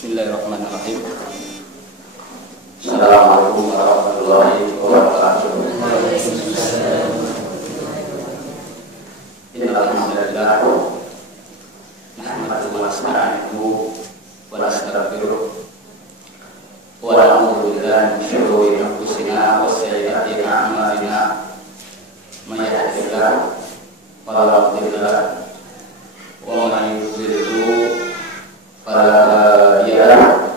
Bismillahirrahmanirrahim. Assalamualaikum warahmatullahi wabarakatuh. Alhamdulillah. Nahmaduhu wa nasta'inuhu wa nastaghfiruh. Wa na'udzu billahi min shururi anfusina wa sayyiati a'malina. May yahdihillahu fala mudilla lahu wa may yudlil fala hadiya lahu.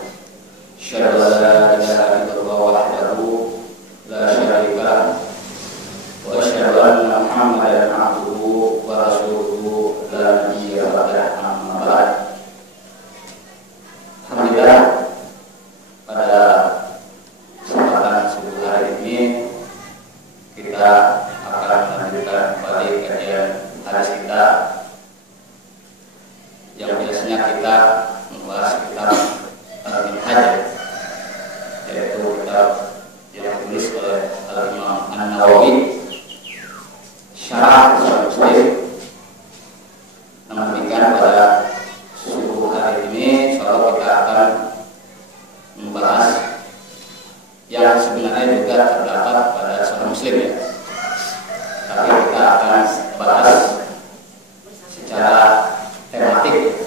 Asyhadu an la ilaha illallah wahdahu la syarika lahu wa asyhadu anna Muhammadan abduhu wa rasuluhu la nabiyya ba'dahu, amma ba'd. Alhamdulillah, pada kesempatan subuh hari ini kita akan melanjutkan kembali kajian hadis kita yang biasanya kita membahas kitab Al-Minhaj, yaitu kitab yang ditulis oleh Al-Imam An-Nawawi, syarah Sahih Muslim. Namun demikian, pada subuh hari ini insyaallah kita akan membahas yang sebenarnya juga terdapat pada Sahih Muslim, ya. Tapi kita akan bahas secara tematik,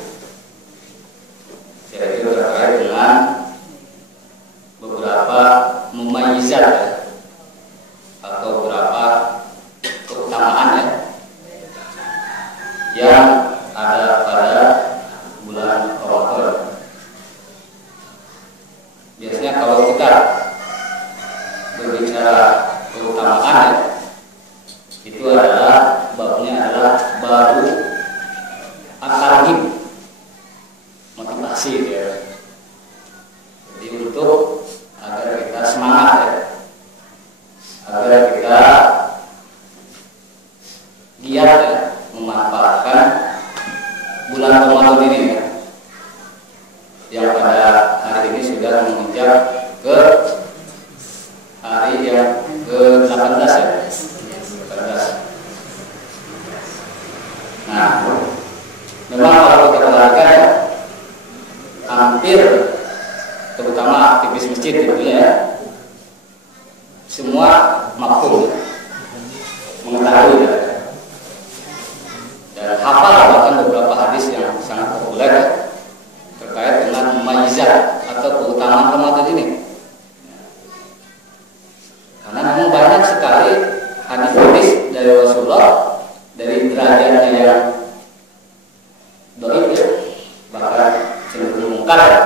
yaitu terkait dengan beberapa mumayyizat atau beberapa keutamaan yang ada pada bulan Ramadan. Biasanya kalau kita berbicara keutamaan, itu adalah babnya adalah baru at-targhib, motivasi, ya. Jadi untuk agar kita semangat, ya, agar kita giat, ya, memanfaatkan bulan Ramadan ini, ya, yang pada hari ini sudah menginjak ke hari yang ke-18, ya. 18. Nah, memang kalau kita perhatikan, ya, hampir terutama aktivis masjid itu, ya, semua mafhum, mengetahui, ya, dan hafal bahkan beberapa hadis yang sangat populer, ya, terkait dengan mumayyizat atau keutamaan Ramadan ini. Karena memang banyak sekali hadis-hadis dari Rasulullah, dari derajatnya yang dhaif, ya, bahkan cenderung mungkar, ya,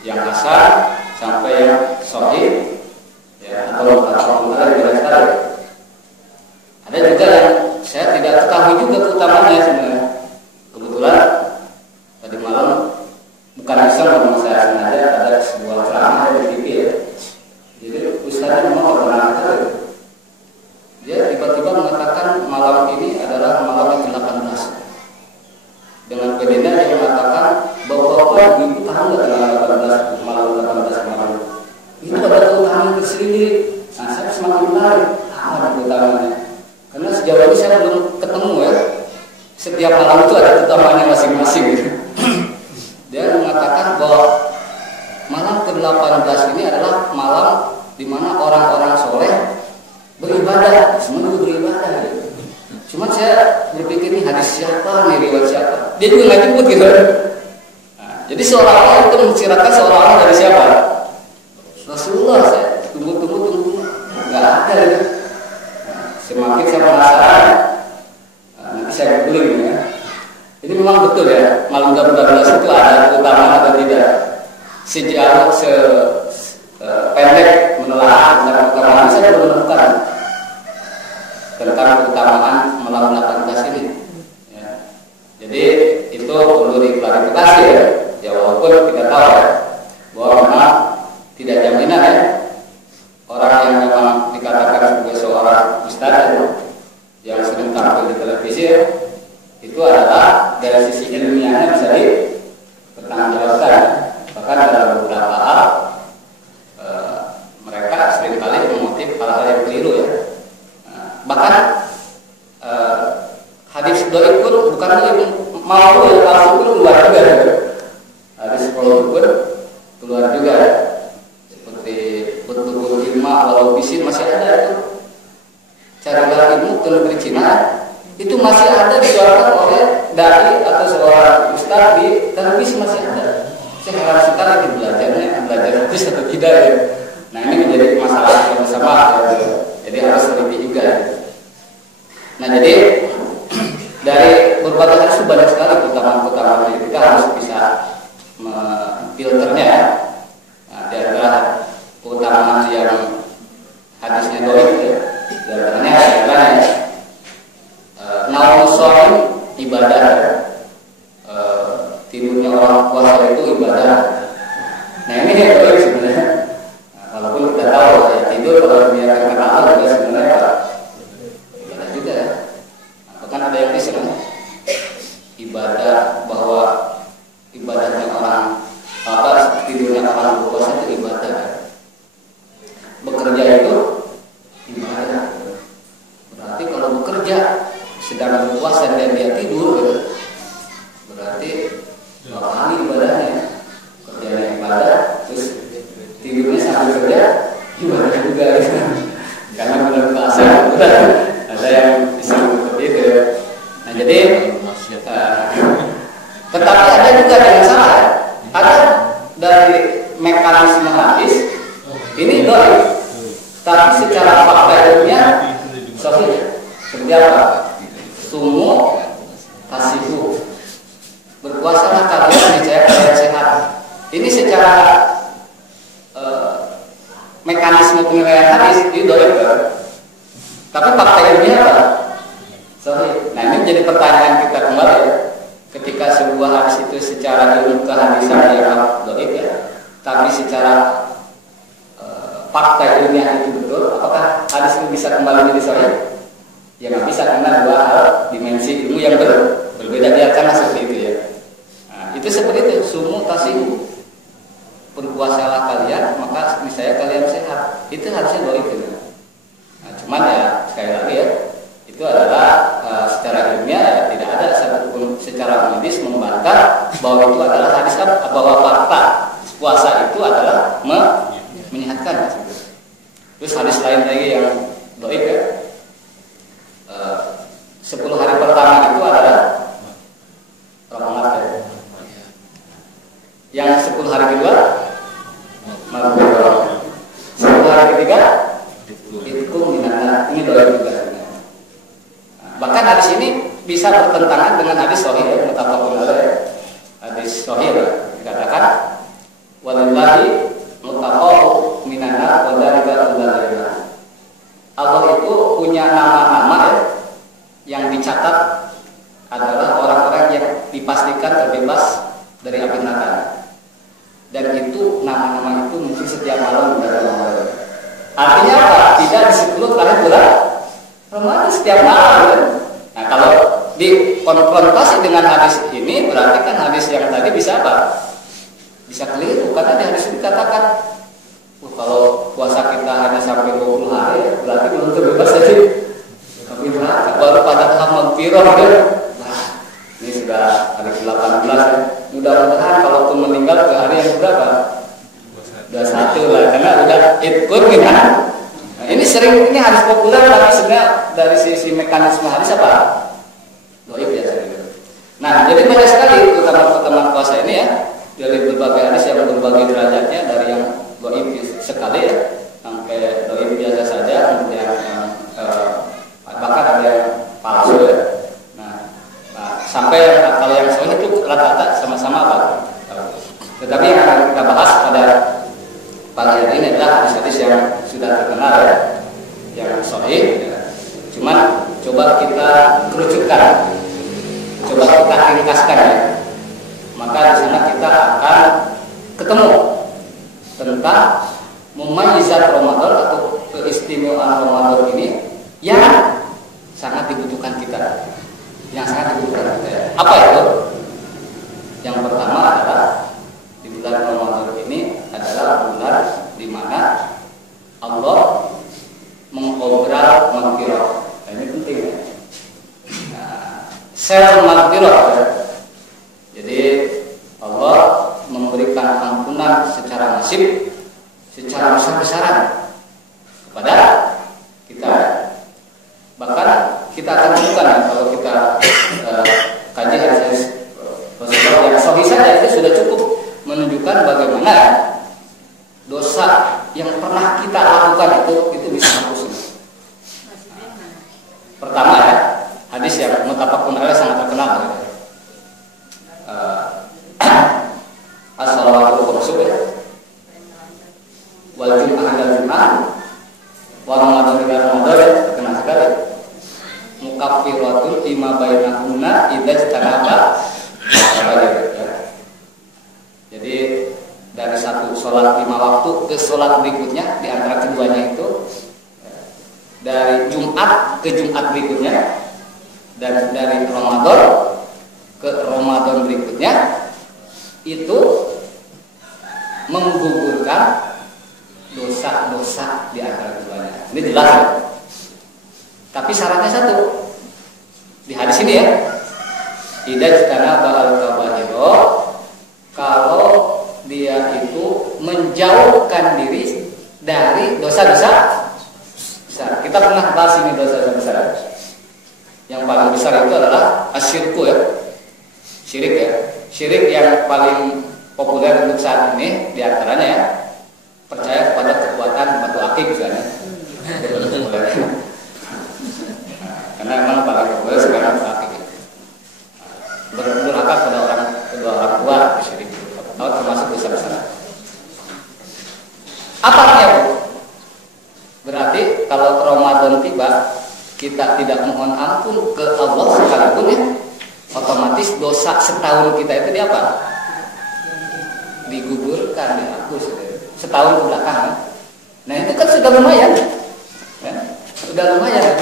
yang hasan sampai yang sahih, ya, atau mungkar juga sekali. Ada juga yang saya tidak ketahui juga keutamanya sebenarnya. Kebetulan tadi malam bukan iseng, memang saya sengaja ada sebuah ceramah di TV, ya. Jadi ustaznya memang orang tahu. Dia tiba-tiba mengatakan malam ini adalah malam yang ke-18. Dengan bedanya dia mengatakan bahwa ibu tahu nggak tanggal 18 malam 18 kemarin itu ada keutamaan tersendiri. Nah, saya semakin menarik apa keutamaannya, karena sejauh ini saya belum ketemu, ya. Setiap malam itu ada keutamaannya masing-masing, gitu. Dia mengatakan bahwa malam ke-18 ini adalah malam di mana orang-orang soleh beribadah, semua beribadah, gitu. Cuma saya berpikir ini hadis siapa, nih riwayat siapa? Dia juga nggak nyebut, gitu. Nah, jadi seolah-olah itu menceritakan seolah-olah dari siapa? Rasulullah. Saya tunggu, nggak ada, gitu. Nah, semakin saya penasaran, nanti saya googling, ya. Ini memang betul, ya, malam 18 itu ada keutamaan atau tidak? Sejauh pendek menelaah tentang keutamaan, saya belum menemukan tentang keutamaan malam 18 ini, ya. Jadi itu perlu diklarifikasi, ya. Ya, walaupun kita tahu, ya, bahwa memang tidak jaminan, ya, orang yang memang dikatakan sebagai seorang ustaz, ya, yang sering tampil di televisi, ya, itu adalah dari sisi ilmiahnya bisa dipertanggungjawabkan. Bahkan dalam beberapa hal mereka seringkali mengutip hal-hal yang keliru, ya. Bahkan hadis dhaif pun bukan mau, ya, langsung pun luar juga, ya. Hadis dhaif pun hadis masih ada. Saya heran sekali di belajar hadis atau tidak ya. Nah ini menjadi masalah yang bersama ya. Jadi harus teliti juga ya. Nah jadi dari berbagai hadis banyak sekali keutamaan-keutamaan, kita harus bisa memfilternya. Nah, di antara keutamaan yang hadisnya dhaif ya, di antaranya adalah naum shaim ibadah. Tidurnya orang puasa itu ibadah. Nah ini yang dhaif sebenarnya. Nah, walaupun kita tahu ya tidur kalau dia karena Allah juga sebenarnya ibadah juga ya. Bahkan ada yang Islam ibadah, bahwa ibadahnya orang tidurnya orang berpuasa itu ibadah. Bekerja itu ibadah. Berarti kalau bekerja sedang berpuasa dan dia tidur, berarti dua kali ibadahnya. Kerjanya ibadah, terus tidurnya sambil kerja ibadah juga. Karena bulan puasa ada yang disebut seperti itu. Nah jadi tetapi ada juga yang salah. Ada dari mekanisme hadis ini dhaif, tapi secara fakta ilmiah sahih. Seperti apa? Sumu tasihu, berpuasalah kalian niscaya kalian sehat. Ini secara mekanisme penilaian hadis itu dhaif, tapi fakta ilmiah apa? Sahih. Nah ini menjadi pertanyaan kita kembali ya. Ketika sebuah hadis itu secara ilmu kehadisan dianggap dhaif ya, tapi secara fakta ilmiah itu betul, apakah hadis ini bisa kembali menjadi sahih? Ya nggak bisa, karena dua hal dimensi ilmu yang berbeda dia karena seperti itu ya. Nah, itu seperti itu, sumu tasihu, berpuasalah kalian maka misalnya kalian sehat. Itu harusnya dhaif itu. Nah, cuman ya sekali lagi ya, itu adalah secara ilmiah ya, tidak ada satupun secara medis membantah bahwa itu adalah hadis bahwa fakta puasa itu adalah menyehatkan. Terus hadis lain lagi yang dhaif ya, 10 hari pertama itu adalah rahmat ya. Yang 10 hari kedua maghfirah. 10 hari ketiga itu minana. Ini dhaif juga. Bahkan hadis ini bisa bertentangan dengan hadis sahih ya, muttafaqun alaih. Hadis sahih dikatakan walillahi muttaqau minana wa dzalika dzalika. Allah itu punya nama-nama ya, yang dicatat adalah orang-orang yang dipastikan terbebas dari api neraka. Dan itu nama-nama itu mungkin setiap malam dari Ramadan. Artinya apa? Tidak disebut oleh bulan Ramadan setiap malam kan? Nah kalau dikonfrontasi dengan hadis ini, berarti kan hadis yang tadi bisa apa? Bisa keliru, karena di hadis dikatakan kalau puasa kita hanya sampai 20 hari ya, berarti belum terbebas dari api neraka. Baru pada tahap maghfirah ya. Nah, ini sudah hari ke-18 ya. Mudah-mudahan kalau tuh meninggal ke hari yang berapa? 21 lah, karena udah ikut gitu. Nah, ini sering, ini hadis populer, tapi sebenarnya dari sisi mekanisme hadis apa? Dhaif ya sering. Nah, jadi banyak sekali utama-utama puasa ini ya, dari berbagai hadis yang berbagai derajatnya, dari yang dhaif sekali ya, sampai dhaif biasa saja, kemudian bahkan ada yang palsu ya. Nah, sampai kalau yang sahih itu rata-rata sama-sama apa? Tetapi yang akan kita bahas pada pagi hari ini adalah hadis-hadis yang sudah terkenal ya, yang sahih ya. Cuman coba kita kerucutkan, coba kita ringkaskan ya. Maka di sana kita akan ketemu tentang memayizat Ramadan atau keistimewaan Ramadan ini yang sangat dibutuhkan kita, yang sangat dibutuhkan kita. Apa itu? Yang pertama adalah di bulan Ramadan ini adalah bulan di mana Allah mengobral maghfirah. Nah, ini penting ya. Sel maghfirah ya. Jadi Allah memberikan ampunan secara masif, secara besar-besaran kepada kita. Bahkan kita akan temukan kalau kita kaji hadis Rasulullah yang sahih saja masuk ya. Wal jum'ah ila jum'ah wa Ramadan ila Ramadan ya, terkenal sekali. Mukaffiratun lima bainahunna idza ijtanaba ya. Jadi dari satu sholat 5 waktu ke sholat berikutnya, di antara keduanya itu dari Jumat ke Jumat berikutnya, dan dari Ramadan ke Ramadan berikutnya, itu menggugurkan dosa-dosa di antara keduanya. Ini jelas ya? Tapi syaratnya satu di hadis ini ya, idza ijtanaba al-kaba'ira, kalau dia itu menjauhkan diri dari dosa-dosa besar. Kita pernah bahas ini dosa-dosa besar. Yang paling besar itu adalah asyirku ya, syirik ya. Syirik yang paling populer untuk saat ini diantaranya ya, percaya kepada kekuatan batu akik misalnya. Karena memang paling populer sekarang batu akik. Berdurhaka pada kedua orang tua syirik, atau termasuk dosa besar. Apa artinya Bu? Berarti kalau Ramadan tiba, kita tidak mohon ampun ke Allah sekalipun ya, otomatis dosa setahun kita itu di apa? Digugurkan, dihapus setahun ke belakang ya. Nah itu kan sudah lumayan ya? Sudah lumayan ya?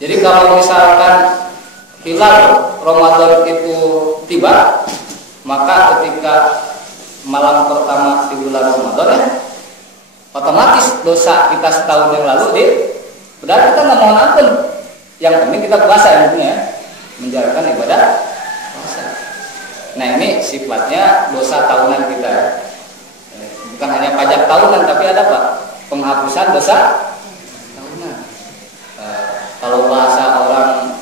Jadi kalau misalkan hilal Ramadan itu tiba, maka ketika malam pertama di bulan Ramadan ya, otomatis dosa kita setahun yang lalu padahal kita nggak mohon ampun. Yang penting kita puasa ya, menjalankan ibadah puasa. Nah ini sifatnya dosa tahunan kita. Bukan hanya pajak tahunan, tapi ada Pak, penghapusan dosa tahunan. Kalau bahasa orang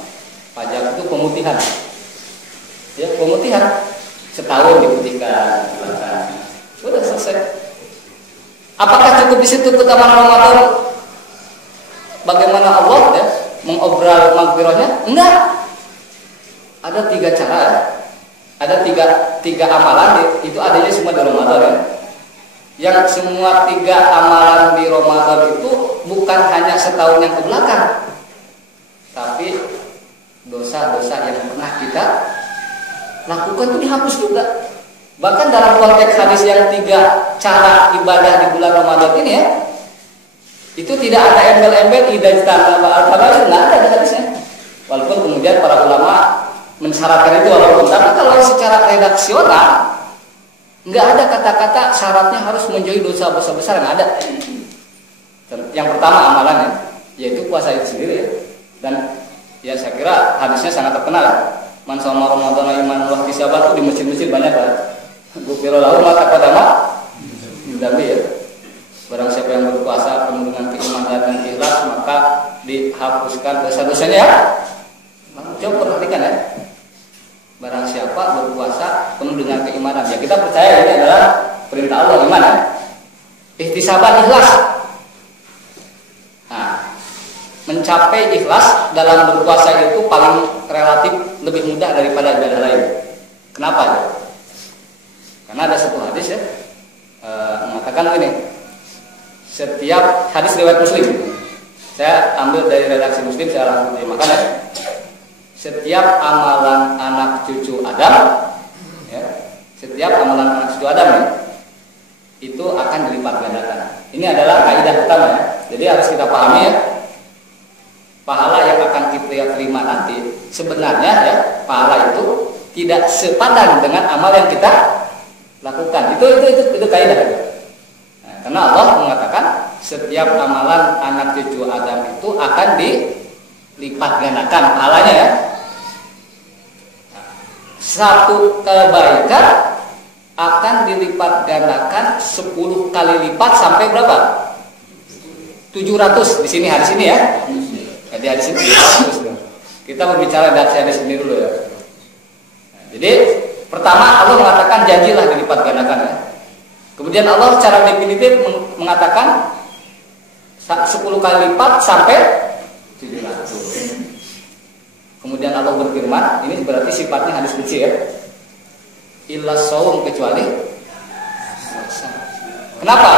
pajak itu pemutihan. Ya, pemutihan. Setahun diputihkan, sudah selesai. Apakah cukup di situ keutamaan Ramadan? Bagaimana Allah ya mengobral maghfirahnya? Enggak. Ada 3 cara. Ada tiga amalan itu adanya semua di Ramadan ya. Yang semua 3 amalan di Ramadan itu bukan hanya setahun yang kebelakang, tapi dosa-dosa yang pernah kita lakukan itu dihapus juga. Bahkan dalam konteks hadis yang 3 cara ibadah di bulan Ramadan ini ya, itu tidak ada embel-embel idza ijtanaba al-kaba'ir, nggak ada di hadisnya. Walaupun kemudian para ulama mensyaratkan itu, walaupun tapi kalau secara redaksional nggak ada kata-kata syaratnya harus menjauhi dosa-dosa besar, nggak ada. Yang pertama amalannya yaitu puasa itu sendiri ya. Dan ya saya kira hadisnya sangat terkenal ya. Man shoma Ramadan iman wa ihtisaban, itu di masjid-masjid banyak kan. Gufira lahu ma taqaddama min dzambi ya. Barang siapa yang berpuasa penuh dengan keimanan dan ikhlas, maka dihapuskan dosa-dosanya ya. Coba perhatikan ya. Barang siapa berpuasa penuh dengan keimanan, ya kita percaya ini adalah perintah Allah, gimana? Ihtisaban, ikhlas. Nah, mencapai ikhlas dalam berpuasa itu paling relatif lebih mudah daripada ibadah lain. Kenapa? Ya? Karena ada satu hadis ya mengatakan ini, setiap hadis riwayat Muslim, saya ambil dari redaksi Muslim, saya langsung terjemahkan ya. Setiap amalan anak cucu Adam, ya, setiap amalan anak cucu Adam ya, itu akan dilipat gandakan. Ini adalah kaidah pertama ya. Jadi harus kita pahami ya. Pahala yang akan kita terima nanti sebenarnya ya, pahala itu tidak sepadan dengan amal yang kita lakukan. Itu kaidah. Nah, karena Allah mengatakan setiap amalan anak cucu Adam itu akan dilipat gandakan pahalanya ya. Satu kebaikan akan dilipat gandakan 10 kali lipat sampai berapa? 700 di sini hadis ini ya. Jadi hadis ini 700. Kita berbicara dari hadis ini dulu ya. Nah, jadi pertama Allah mengatakan janjilah dilipat gandakan ya. Kemudian Allah secara definitif mengatakan 10 kali lipat sampai 700. Kemudian Allah berfirman, ini berarti sifatnya hadis kecil ya. illa shaum, kecuali puasa. Kenapa?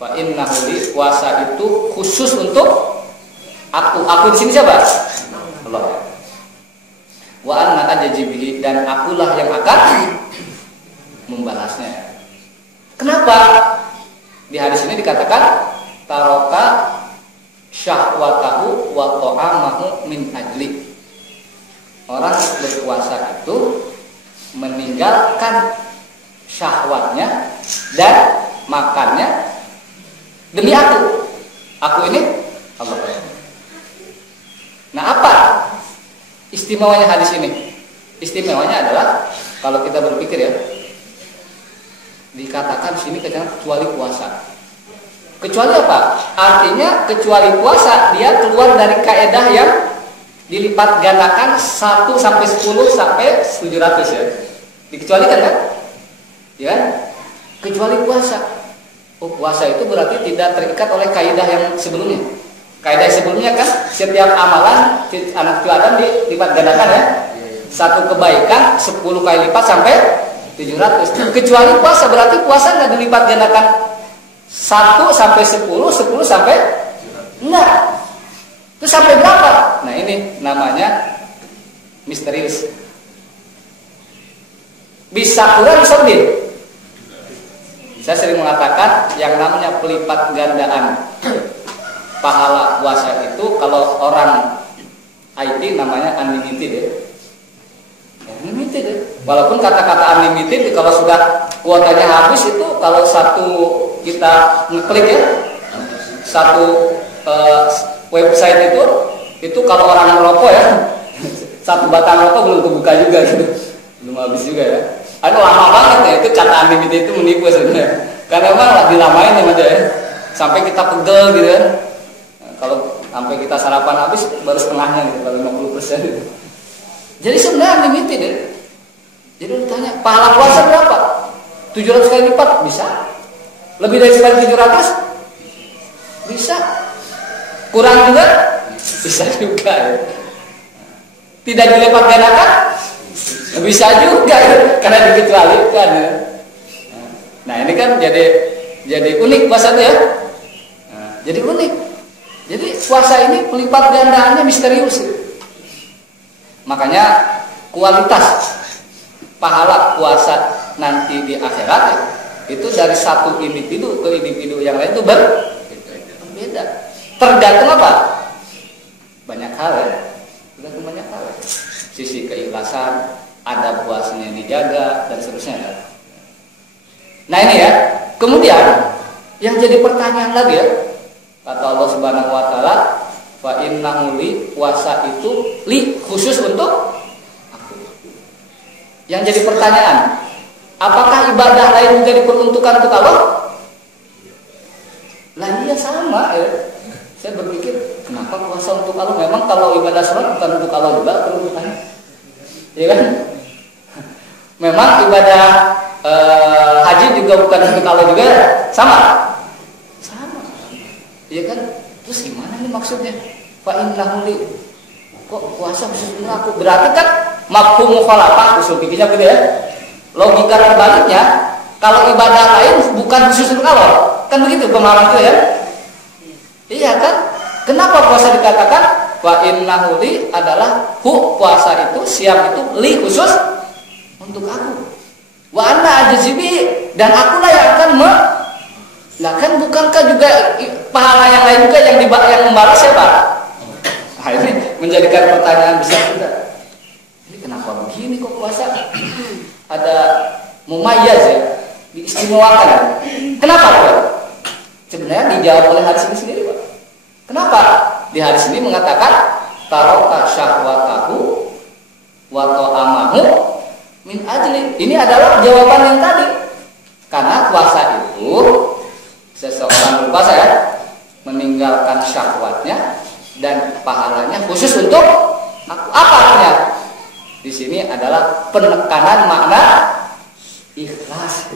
Fa innahu li, puasa itu khusus untuk aku. Aku di sini siapa? Allah. Wa anna ajajibihi, dan akulah yang akan membalasnya. Kenapa? Di hadis ini dikatakan taroka syahwatahu wa ta'amahu min ajli. Orang berpuasa itu meninggalkan syahwatnya dan makannya demi aku. Aku ini Allah. Nah, apa istimewanya hadis ini? Istimewanya adalah kalau kita berpikir ya, dikatakan sini kecuali puasa. Kecuali apa? Artinya kecuali puasa dia keluar dari kaedah yang dilipat gandakan 1 sampai 10 sampai 700 ya. Dikecualikan kan? Ya kan? Kecuali puasa. Oh, puasa itu berarti tidak terikat oleh kaidah yang sebelumnya. Kaidah sebelumnya kan setiap amalan anak cucu Adam dilipat gandakan ya. Satu kebaikan 10 kali lipat sampai 700. Kecuali puasa, berarti puasa nggak dilipat gandakan 1 sampai 10, 10 sampai enggak. Itu sampai berapa? Nah, ini namanya misterius. Bisa kurang, bisa lebih. Saya sering mengatakan yang namanya pelipat gandaan pahala puasa itu kalau orang IT namanya unlimited ya. Unlimited ya. Walaupun kata-kata unlimited kalau sudah kuotanya habis itu kalau satu kita ngeklik ya satu website itu kalau orang merokok ya satu batang rokok belum kebuka juga gitu, belum habis juga ya. Aduh lama banget ya, itu kata unlimited itu menipu sebenarnya. Karena memang dilamain sama dia ya. Sampai kita pegel gitu kan. Nah, kalau sampai kita sarapan habis baru setengahnya gitu, baru 50% gitu. Jadi sebenarnya unlimited ya. Jadi ditanya, pahala puasa berapa? 700 kali lipat? Bisa. Lebih dari sekali 700? Bisa. Kurang juga? Bisa juga ya. Tidak dilipat gandakan? Bisa juga ya. Karena dikecualikan ya. Nah ini kan jadi unik puasa itu ya. Nah, jadi unik. Jadi puasa ini pelipat gandaannya misterius. Makanya kualitas pahala puasa nanti di akhirat ya, itu dari satu individu ke individu yang lain itu berbeda. Tergantung apa? Banyak hal ya. Tergantung banyak hal. Ya. Sisi keikhlasan, ada puasanya dijaga dan seterusnya ya. Nah ini ya. Kemudian yang jadi pertanyaan lagi ya, kata Allah Subhanahu wa taala, fa innahu li, puasa itu li, khusus untuk aku. Yang jadi pertanyaan, apakah ibadah lain juga diperuntukkan untuk Allah? Lah iya sama ya. Saya berpikir, kenapa puasa untuk Allah? Memang kalau ibadah sholat bukan untuk Allah juga peruntukannya. Iya kan? Memang ibadah haji juga bukan untuk Allah juga, sama. Iya kan? Terus gimana nih maksudnya? Fa innahu li. Kok puasa khusus untuk aku? Berarti kan mafhum mukhalafah usul fikihnya gitu ya. Logika terbaliknya, kalau ibadah lain bukan khusus untuk Allah. Kan begitu pemahaman itu ya? Iya kan? Kenapa puasa dikatakan wa innahu li adalah puasa itu, siam itu li khusus untuk aku. Wa anna ajazibi, dan akulah yang akan Nah kan bukankah juga pahala yang lain juga yang membalas siapa? Nah ini menjadikan pertanyaan besar kita. Ini kenapa begini kok puasa? Ada mumayyaz ya, diistimewakan. Kenapa Pak? Sebenarnya dijawab oleh hadis ini sendiri Pak. Kenapa? Di hadis ini mengatakan taraka syahwatahu wa ta'amahu min ajli. Ini adalah jawaban yang tadi. Karena puasa itu seseorang berpuasa ya, meninggalkan syahwatnya dan pahalanya khusus untuk aku. Apa artinya? Di sini adalah penekanan makna ikhlas.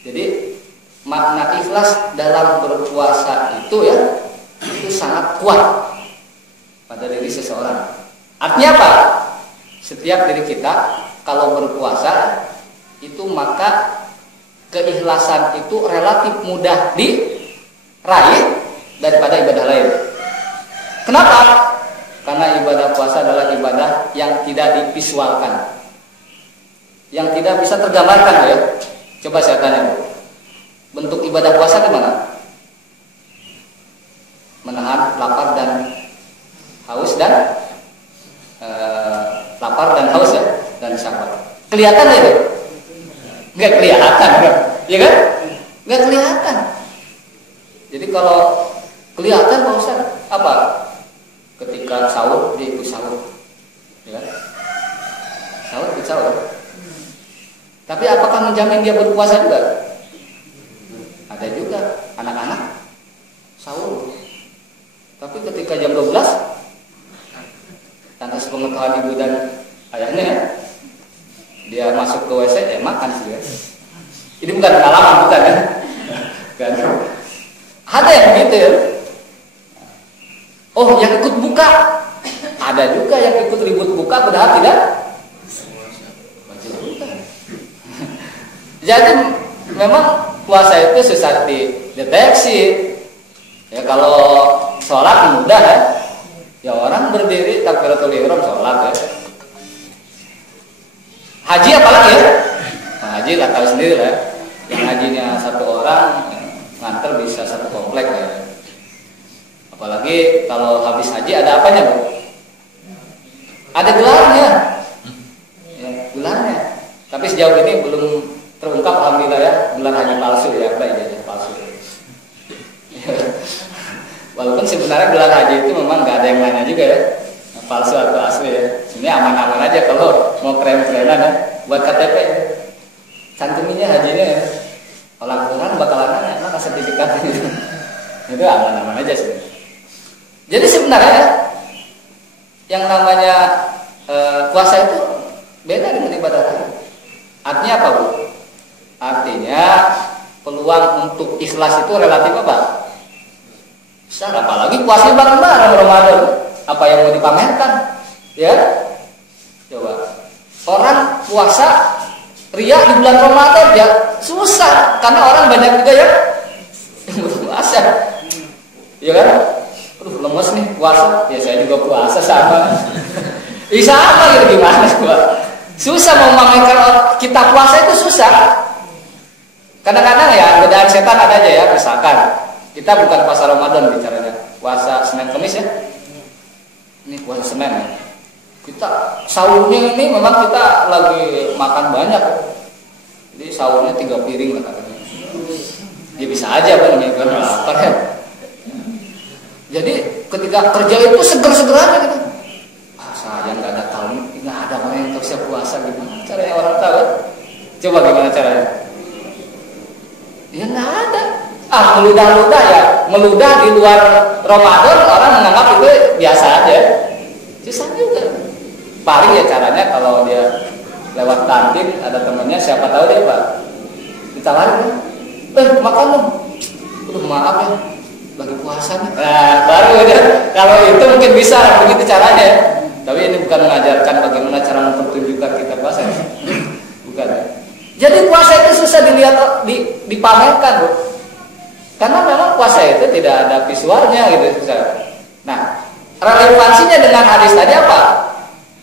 Jadi makna ikhlas dalam berpuasa itu ya, itu sangat kuat pada diri seseorang. Artinya apa? Setiap diri kita kalau berpuasa itu maka keikhlasan itu relatif mudah diraih daripada ibadah lain. Kenapa? Karena ibadah puasa adalah ibadah yang tidak divisualkan, yang tidak bisa tergambarkan ya. Coba saya tanya, bentuk ibadah puasa gimana? Menahan lapar dan haus dan lapar dan haus ya, dan sabar. Kelihatan ya itu? Nggak kelihatan, ya kan? Nggak kelihatan. Jadi kalau kelihatan Pak Ustaz, apa? Ketika sahur dia ikut sahur, ya kan? Sahur ikut sahur. Tapi apakah menjamin dia berpuasa juga? Ada juga anak-anak sahur, tapi ketika jam 12 tanpa sepengetahuan ibu dan ayahnya dia masuk ke WC makan sih ya. Ini bukan pengalaman, bukan kan? Kan? Ada yang begitu ya. Oh, yang ikut buka. Ada juga yang ikut ribut buka padahal tidak wajib buka. Jadi memang puasa itu susah dideteksi. Ya kalau sholat mudah ya. Ya orang berdiri takbiratul ihram sholat ya. Haji apalagi ya? Nah, haji lah tahu sendiri lah. Yang hajinya satu orang nganter bisa satu komplek ya. Apalagi kalau habis haji ada apanya Bu? Ada gelarnya. Ya, gelarnya. Tapi sejauh ini belum terungkap alhamdulillah ya, gelar haji palsu ya, ada ijazah palsu. Walaupun sebenarnya gelar haji itu memang nggak ada yang nanya juga ya, palsu atau asli ya. Ini aman-aman aja kalau mau keren-kerenan ya, buat KTP. Cantuminya hajinya ya. Orang-orang bakalan nanya, mana sertifikatnya gitu. Itu aman-aman aja sih. Jadi sebenarnya yang namanya puasa itu beda dengan ibadah lain. Artinya apa Bu? Artinya peluang untuk ikhlas itu relatif apa? Besar, apalagi puasanya bareng-bareng Ramadan. Apa yang mau dipamerkan? Ya, coba. Orang puasa ria di bulan Ramadan ya susah, karena orang banyak juga ya puasa. Ya kan? Aduh, lemes nih puasa. Ya saya juga puasa sama. Bisa apa gitu gimana coba? Susah mau memamerkan kita puasa itu susah. Kadang-kadang ya godaan setan ada aja ya, misalkan kita bukan puasa Ramadan bicaranya, puasa Senin Kamis ya. Ini puasa Senin ya. Kita sahurnya ini memang kita lagi makan banyak. Jadi sahurnya 3 piring lah katanya. Ya bisa aja Pak namanya kan lapar ya. Jadi ketika kerja itu seger-seger aja gitu. Ah, saya nggak ada tahu, nggak ada orang yang tahu saya puasa gimana caranya orang tahu. Coba gimana caranya? Ya nggak ada. Ah, meludah-ludah ya, meludah di luar Ramadan orang menganggap itu biasa aja. Susah juga. Paling ya caranya kalau dia lewat kantin ada temennya, siapa tahu dia Pak ditawarin, makan dong. Aduh maaf ya, lagi puasa nih. Nah baru aja. Kalau itu mungkin bisa begitu caranya. Tapi ini bukan mengajarkan bagaimana cara mempertunjukkan kita puasa. Bukan. Jadi puasa itu susah dilihat, dipamerkan Bu. Karena memang puasa itu tidak ada visualnya gitu. Nah, relevansinya dengan hadis tadi apa?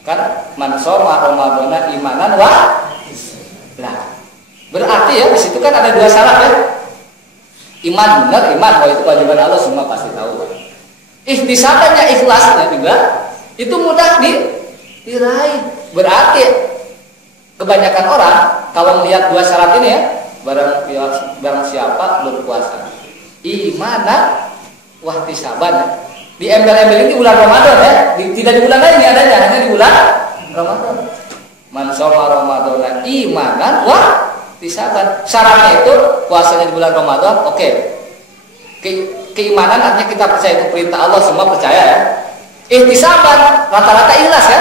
Kan man shoma ramadhana imanan wa lah. Berarti ya di situ kan ada 2 syarat ya. Iman benar, iman bahwa itu kewajiban Allah semua pasti tahu. Ihtisabannya, ikhlasnya juga itu mudah diraih. Berarti kebanyakan orang kalau melihat 2 syarat ini ya, barang siapa berpuasa imanan wahtisaban, di embel-embel ini di bulan Ramadan ya, tidak di bulan lain adanya, hanya di bulan Ramadan. Man shoma ramadhana imanan wahtisaban. Syaratnya itu puasanya di bulan Ramadan, oke. Keimanan artinya kita percaya itu perintah Allah, semua percaya ya. Ihtisaban rata-rata ikhlas ya.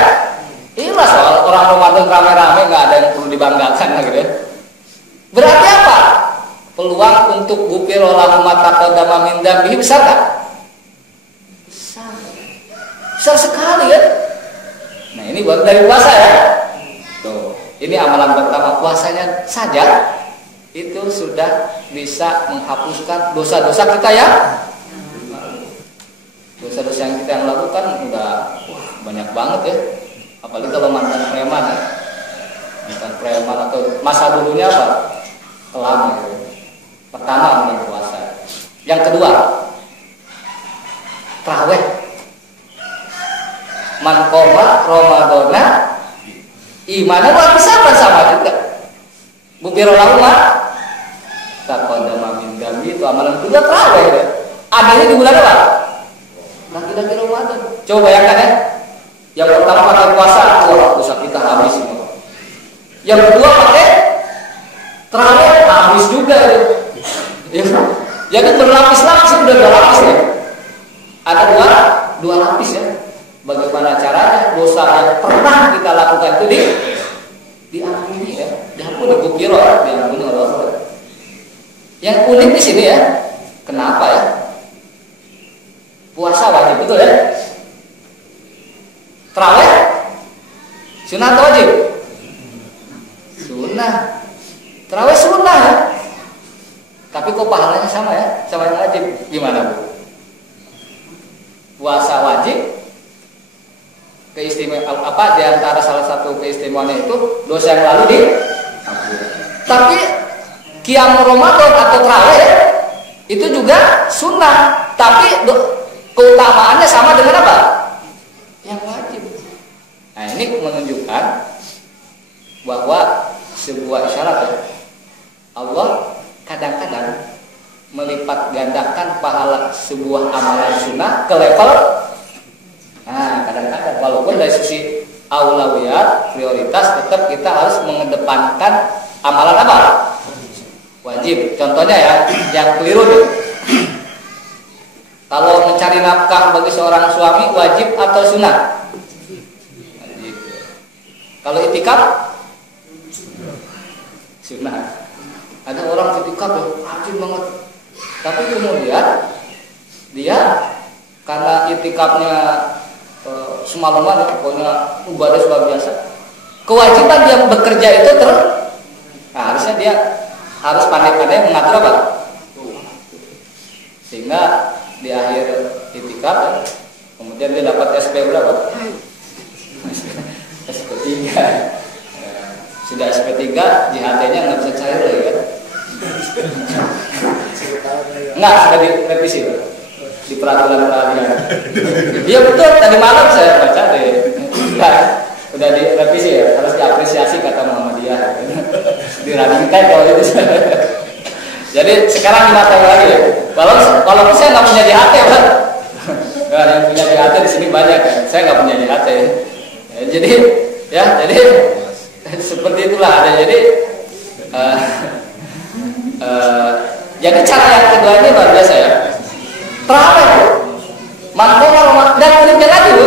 Ikhlas orang Ramadan rame-rame, nggak ada yang perlu dibanggakan lah gitu ya. Berarti apa? Peluang untuk gufirallahu ma taqaddama min dzambihi besar tak? Besar sekali ya. Nah ini baru dari puasa ya. Tuh. Ini amalan pertama, puasanya saja itu sudah bisa menghapuskan dosa-dosa kita ya. Dosa-dosa yang kita lakukan udah banyak banget ya. Apalagi kalau mantan preman ya. Mantan preman atau masa dulunya apa? Kelam gitu. Pertama dengan puasa. Yang kedua, tarawih. Man qoma Ramadana imanan wa ihtisaban, sama juga. Bukiro lahuma taqaddama min dambi, itu amalan kedua tarawih ya. Adanya di bulan apa? Lagi-lagi Ramadan. Coba bayangkan ya. Yang pertama pakai puasa, puasa kita habis semua. Yang kedua pakai tarawih, habis juga ya. Jadi berlapis-lapis, sudah berlapis ya. Ada dua lapis ya. Bagaimana caranya dosa yang pernah kita lakukan itu diampuni ya, diampuni bukiro, diampuni oleh Allah. Yang unik di sini ya, kenapa ya? Puasa wajib, betul ya? Tarawih sunnah atau wajib? Sunnah. Tarawih sunnah ya. Tapi kok pahalanya sama ya, sama yang wajib? Gimana Bu? Puasa wajib, keistimewaan apa di antara salah satu keistimewaannya itu dosa yang lalu tapi qiyam Ramadan atau tarawih itu juga sunnah, tapi keutamaannya sama dengan apa? Yang wajib. Nah, ini menunjukkan bahwa sebuah isyarat ya, Allah kadang-kadang melipat gandakan pahala sebuah amalan sunnah ke level. Nah, kadang-kadang walaupun dari sisi aulawiyat, prioritas, tetap kita harus mengedepankan amalan apa? Wajib. Contohnya ya, yang keliru nih. Kalau mencari nafkah bagi seorang suami wajib atau sunnah? Wajib. Kalau itikaf? Sunnah. Ada orang itikaf wajib banget. Tapi kemudian dia karena itikafnya semalaman ya, pokoknya ibadah luar biasa. Kewajiban dia bekerja itu harusnya dia harus pandai-pandai mengatur apa? Sehingga di akhir itikaf ya, kemudian dia dapat SP berapa? SP3. Sudah SP3, JHT-nya nggak bisa cair lagi kan? Nggak, sudah direvisi Pak. Di peraturan peradilan. Iya betul, tadi malam saya baca deh. Udah direvisi ya, harus diapresiasi kata Muhammadiyah. Dirapikan kalau itu. Jadi sekarang kita tahu lagi ya. Kalau saya nggak punya DHT Pak. Nah, yang punya DHT di sini banyak kan. Saya nggak punya DHT. Jadi seperti itulah ada. Jadi cara yang kedua ini luar biasa ya. Tarawih, manqoma dan uniknya lagi Bu.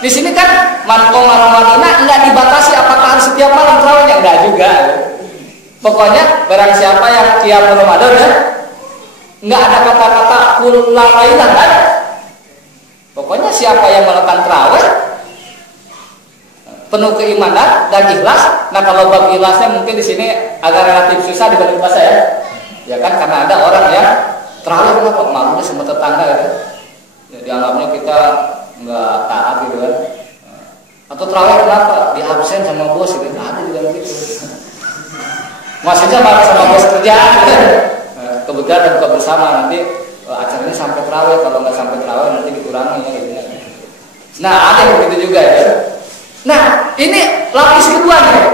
Di sini kan manqoma Ramadana enggak dibatasi apakah harus setiap malam tarawihnya, enggak juga. Pokoknya barang siapa yang qiyam Ramadan ya, enggak ada kata-kata kullu lailan kan. Pokoknya siapa yang melakukan tarawih penuh keimanan dan ikhlas. Nah, kalau bab ikhlasnya mungkin di sini agak relatif susah dibanding puasa ya. Ya kan karena ada orang yang tarawih kenapa malunya sama tetangga ya. Ya dianggapnya kita nggak taat gitu kan. Atau tarawih kenapa di absen sama bos gitu. Ada juga gitu. Maksudnya marah sama bos kerjaan gitu. Kebetulan dan buka bersama nanti acaranya sampai tarawih, kalau nggak sampai tarawih nanti dikurangi ya gitu. Nah, ada yang begitu juga ya. Nah, ini lapis kedua nih.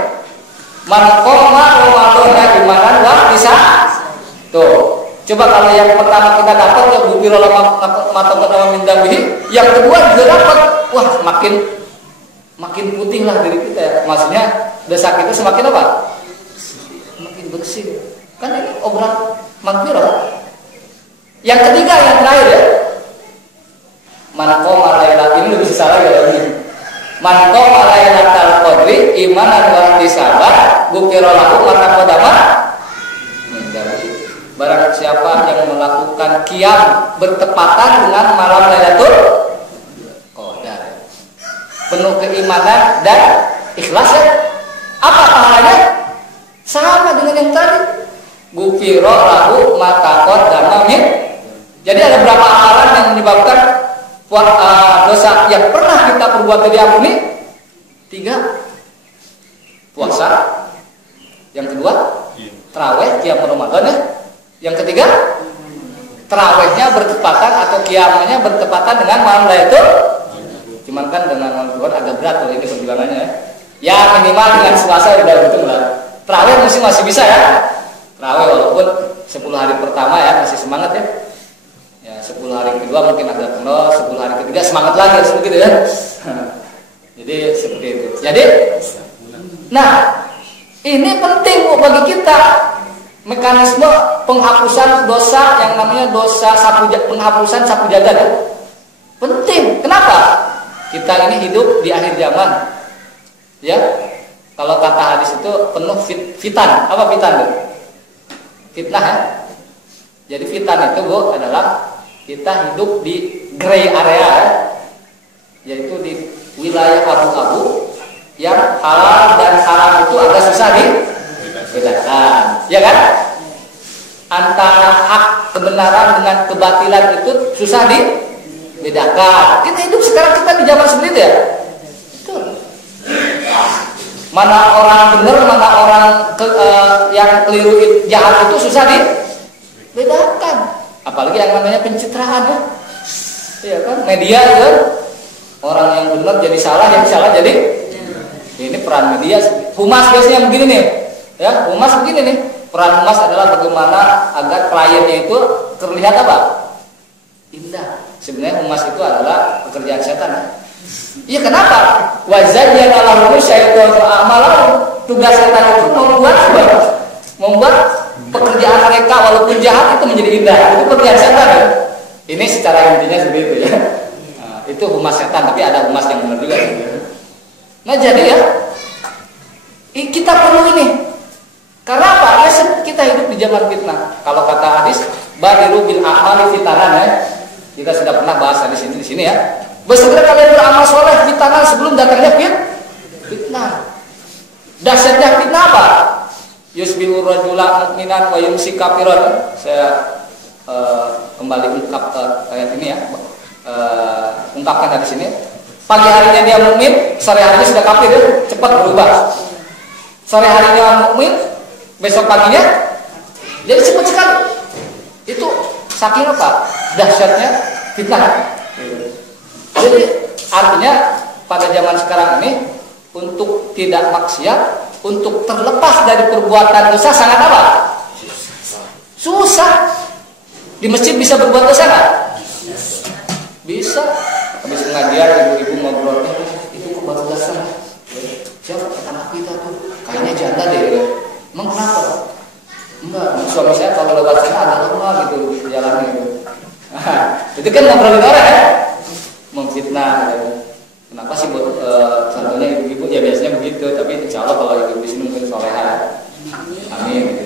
Man qoma Ramadana imanan wa ihtisaban. Tuh. Coba kalau yang pertama kita dapat ya bukiro mata min dambihi, yang kedua juga dapat. Wah, makin putih lah diri kita ya. Maksudnya dosa kita semakin apa? Semakin bersih. Kan ini obrolan maghfirah. Yang ketiga yang terakhir ya. Man qoma lailatal, ini lebih susah lagi ya ini. Man qoma lailatal qadri imanan wa ihtisaban bukiro lahu ma taqaddama min dambihi. Barang siapa yang melakukan qiyam bertepatan dengan malam Lailatul Qadar, penuh keimanan dan ikhlas ya. Apa pahalanya? Sama dengan yang tadi. Gufiro lahu matakot damamit. Jadi ada berapa amalan yang menyebabkan dosa yang pernah kita perbuat diampuni? 3. Puasa. Yang kedua, tarawih, qiyam Ramadan ya. Yang ketiga, tarawihnya bertepatan atau qiyamnya bertepatan dengan malam Lailatul. Cuman kan dengan malam Tuhan agak berat kalau ini perjuangannya ya. Ya minimal dengan Selasa udah betul lah. Tarawih masih bisa ya. Tarawih walaupun 10 hari pertama ya masih semangat ya. Ya 10 hari kedua mungkin agak kendor, 10 hari ketiga semangat lagi begitu ya. Jadi seperti itu. Jadi nah, ini penting Bu bagi kita. Mekanisme penghapusan dosa yang namanya penghapusan sapu jagat ya. Penting. Kenapa? Kita ini hidup di akhir zaman. Ya. Kalau kata hadis itu penuh fitan. Apa fitan Bu? Fitnah ya. Jadi fitan itu Bu adalah kita hidup di gray area ya. Yaitu di wilayah abu-abu yang halal dan haram itu agak susah dibedakan, ya kan? Antara hak kebenaran dengan kebatilan itu susah dibedakan. Kita hidup sekarang kita di zaman seperti itu ya. Betul. Mana orang benar, mana orang yang keliru jahat itu susah dibedakan. Apalagi yang namanya pencitraan ya. Iya kan? Media ya. Orang yang benar jadi salah, yang salah jadi. Ini peran media. Humas biasanya begini nih. Ya, humas begini nih. Peran humas adalah bagaimana agar kliennya itu terlihat apa? Indah. Sebenarnya humas itu adalah pekerjaan setan. Iya kenapa? Wazayyana lahum syaitanu a'malahum. Tugas setan itu membuat pekerjaan mereka walaupun jahat itu menjadi indah. Itu pekerjaan setan ya. Ini secara intinya seperti itu ya. Nah, itu humas setan, tapi ada humas yang benar juga. Nah jadi ya, kita perlu ini. Karena apa? Ya, kita hidup di zaman fitnah. Kalau kata hadis, badiru bil a'mali fitanan ya. Kita sudah pernah bahas di sini ya. Bersegera kalian beramal soleh fitanan sebelum datangnya fitnah. Dahsyatnya fitnah apa? Yusbihu rajula mu'minan wa yumsi kafiran. Saya kembali ungkap ayat ini ya. Ungkapkan dari sini. Pagi harinya dia mukmin, sore harinya sudah kafir ya. Cepat berubah. Sore harinya mukmin, besok paginya jadi cepat sekali. Itu saking apa? Dahsyatnya fitnah. Jadi artinya pada zaman sekarang ini untuk tidak maksiat, untuk terlepas dari perbuatan dosa sangat apa? Susah. Di masjid bisa berbuat dosa nggak? Bisa. Habis pengajian ibu-ibu ngobrol, itu kok baru dasar? Siapa anak kita tuh? Kayaknya janda deh. Emang kenapa? Enggak, suami saya kalau lewat sana ada lama gitu jalannya gitu. Itu kan ngobrolin orang ya, memfitnah. Gitu. Kenapa sih buat contohnya ibu-ibu ya biasanya begitu, tapi insya Allah kalau ibu di sini mungkin soleha. Amin. Gitu.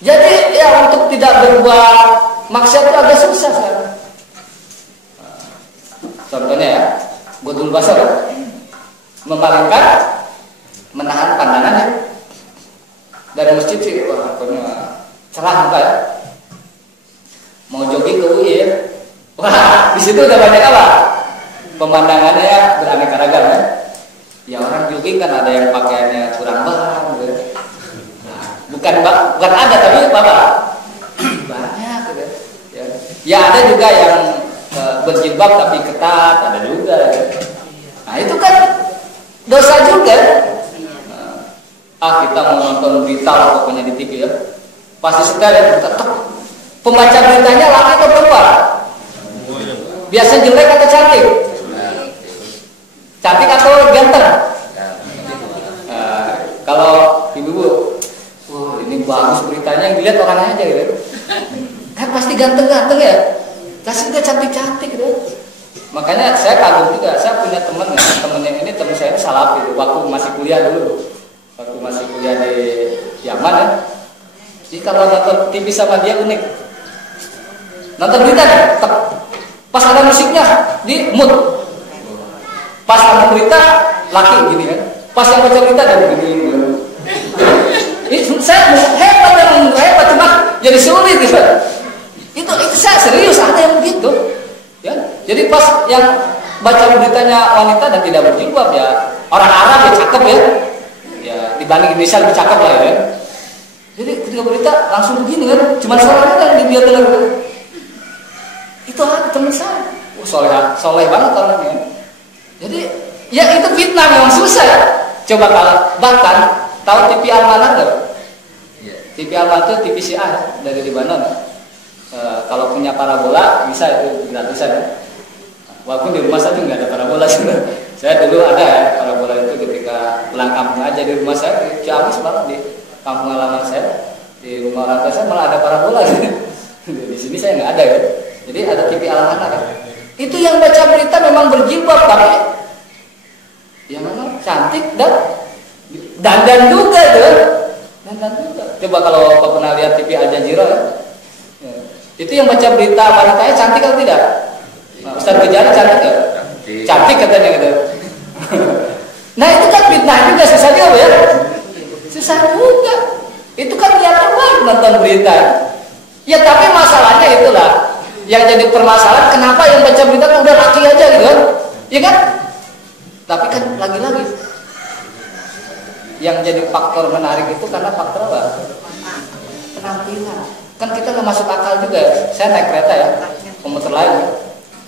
Jadi ya untuk tidak berbuat maksiat itu agak susah sekarang. Contohnya ya, Budul Basar memalingkan, menahan pandangannya dari masjid sih, wah cerah muka ya. Mau jogging ke UI ya, wah di situ udah banyak apa? Pemandangannya beraneka ragam ya. Ya orang jogging kan ada yang pakaiannya kurang bang, gitu. Nah, bukan ada tapi apa? Banyak gitu. Ya ada juga yang berjilbab tapi ketat, ada juga. Nah itu kan dosa juga. Kita mau nonton berita pokoknya di TV ya, pasti setel ya, tetap pembaca beritanya laki atau perempuan? Biasa jelek atau cantik? Cantik atau ganteng? Kalau ibu-ibu, ini bagus beritanya, yang dilihat orangnya aja gitu. Kan pasti ganteng-ganteng ya. Kasih juga cantik-cantik gitu. Makanya saya kagum juga. Saya punya temennya ini teman saya itu salafi gitu. Waktu masih kuliah dulu. Waktu masih kuliah di Yaman ya. Jadi kalau nonton TV sama dia unik. Nonton berita nih, pas ada musiknya di mood. Pas ada berita laki gini kan. Pas yang baca berita dan begini. Saya hebat cuma jadi sulit gitu. Itu saya serius, ada yang begitu. Ya, jadi pas yang baca beritanya wanita dan tidak berjilbab ya, orang Arab ya cakep ya. Ya dibanding Indonesia lebih cakep lah ya. Jadi ketika berita langsung begini kan, cuma suaranya kan dibiarkan lagi. Itu ada teman saya, soleh banget orangnya. Jadi ya itu fitnah memang susah ya. Coba kalau bahkan tahu TV Almanar nggak? TV Almanar itu TV Syiah dari Lebanon. Kalau punya parabola bisa itu gratisan ya. Walaupun di rumah saya tuh nggak ada parabola sebenarnya. Saya dulu ada ya parabola itu ketika pulang kampung aja di rumah saya di Ciamis banget di kampung halaman saya, di rumah orang tua saya malah ada parabola. Di sini saya nggak ada ya. Jadi ada TV Almanar ya. Itu yang baca berita memang berjilbab tapi ya memang cantik dan dandan juga tuh. Dandan juga. Coba kalau kau pernah lihat TV Al Jazeera ya. Itu yang baca berita wanitanya cantik atau tidak? Nah, Ustaz Ghazali cantik ya? Cantik katanya gitu. Nah itu kan fitnah juga, susah juga ya. Susah juga. Itu kan niatnya baik nonton berita. Ya tapi masalahnya itulah yang jadi permasalahan, kenapa yang baca berita kan udah laki aja gitu kan? Ya kan? Tapi kan lagi-lagi yang jadi faktor menarik itu karena faktor apa? Penampilan. Kan kita nggak masuk akal juga. Saya naik kereta ya, komuter lain.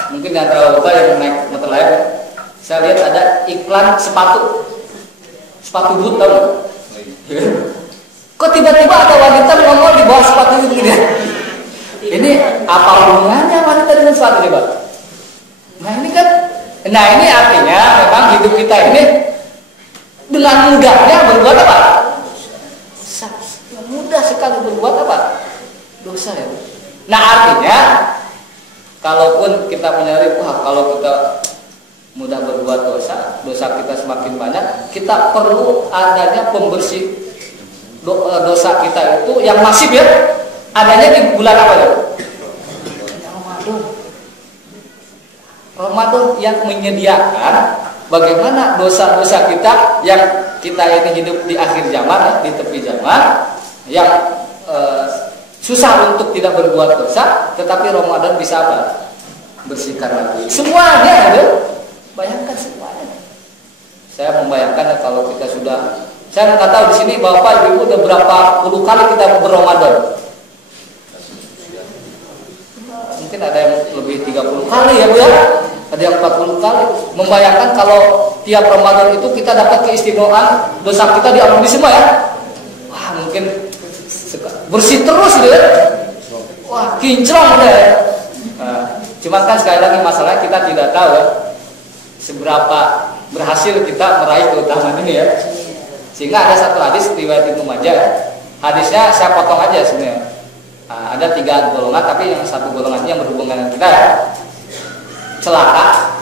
Mungkin di antara bapak yang naik komuter lain, saya lihat ada iklan sepatu boot tau nggak? Kok tiba-tiba ada wanita ngomong di bawah sepatu itu begini? Ini apa hubungannya wanita dengan sepatu nih, Pak? Nah ini artinya memang hidup kita ini dengan mudahnya berbuat apa? Mudah sekali berbuat apa? Dosa ya. Nah artinya kalaupun kita menyadari kalau kita mudah berbuat dosa kita semakin banyak, kita perlu adanya pembersih dosa kita itu yang masif ya. Adanya di bulan apa ya? Ramadan yang menyediakan bagaimana dosa-dosa kita yang kita ini hidup di akhir zaman, di tepi zaman, yang susah untuk tidak berbuat dosa, tetapi Ramadan bisa apa? Bersihkan lagi. Semuanya itu, bayangkan semuanya. Saya membayangkan kalau kita sudah, saya nggak tahu di sini bapak ibu udah berapa puluh kali kita berRamadan. Mungkin ada yang lebih 30 kali ya Bu ya, ada yang 40 kali. Membayangkan kalau tiap Ramadan itu kita dapat keistimewaan, dosa kita diampuni semua ya. Wah mungkin bersih terus gitu ya. Wah kinclong udah ya. Cuman kan sekali lagi masalah kita tidak tahu ya, seberapa berhasil kita meraih keutamaan ini ya. Sehingga ada satu hadis riwayat Ibnu Majah ya. Hadisnya saya potong aja sebenarnya. Ada 3 golongan, tapi yang satu golongannya yang berhubungan dengan kita ya. Celaka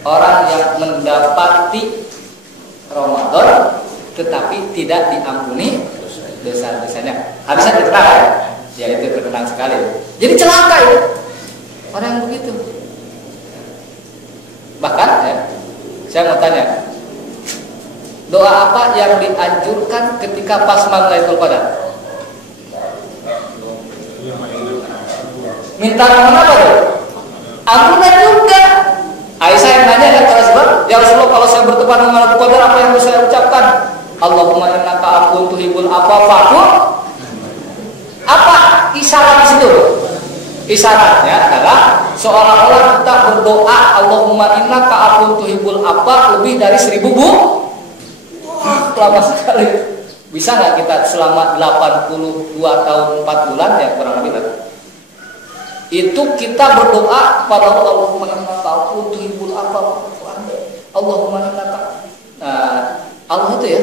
orang yang mendapati Ramadan tetapi tidak diampuni dosa-dosanya. Hadisnya terkenal ya, itu terkenal sekali. Jadi celaka ya orang yang begitu. Bahkan ya, saya mau tanya, doa apa yang dianjurkan ketika pas Lailatul Qadar? Minta ampun apa tuh? Ampunan juga. Aisyah yang nanya ya Rasulullah, ya Rasulullah kalau saya bertepatan dengan Lailatul Qadar apa yang harus saya ucapkan? Allahumma innaka afuwwun tuhibbul afwa fa'fu. Apa isyarat di situ? Isyaratnya adalah seolah-olah kita berdoa Allahumma innaka afuwwun tuhibbul afwa lebih dari 1000 bu. Wah, lama sekali. Bisa nggak kita selama 82 tahun 4 bulan ya kurang lebih lah. Itu kita berdoa kepada Allahumma innaka afuwwun tuhibbul afwa Allahumma innaka. Allah itu ya,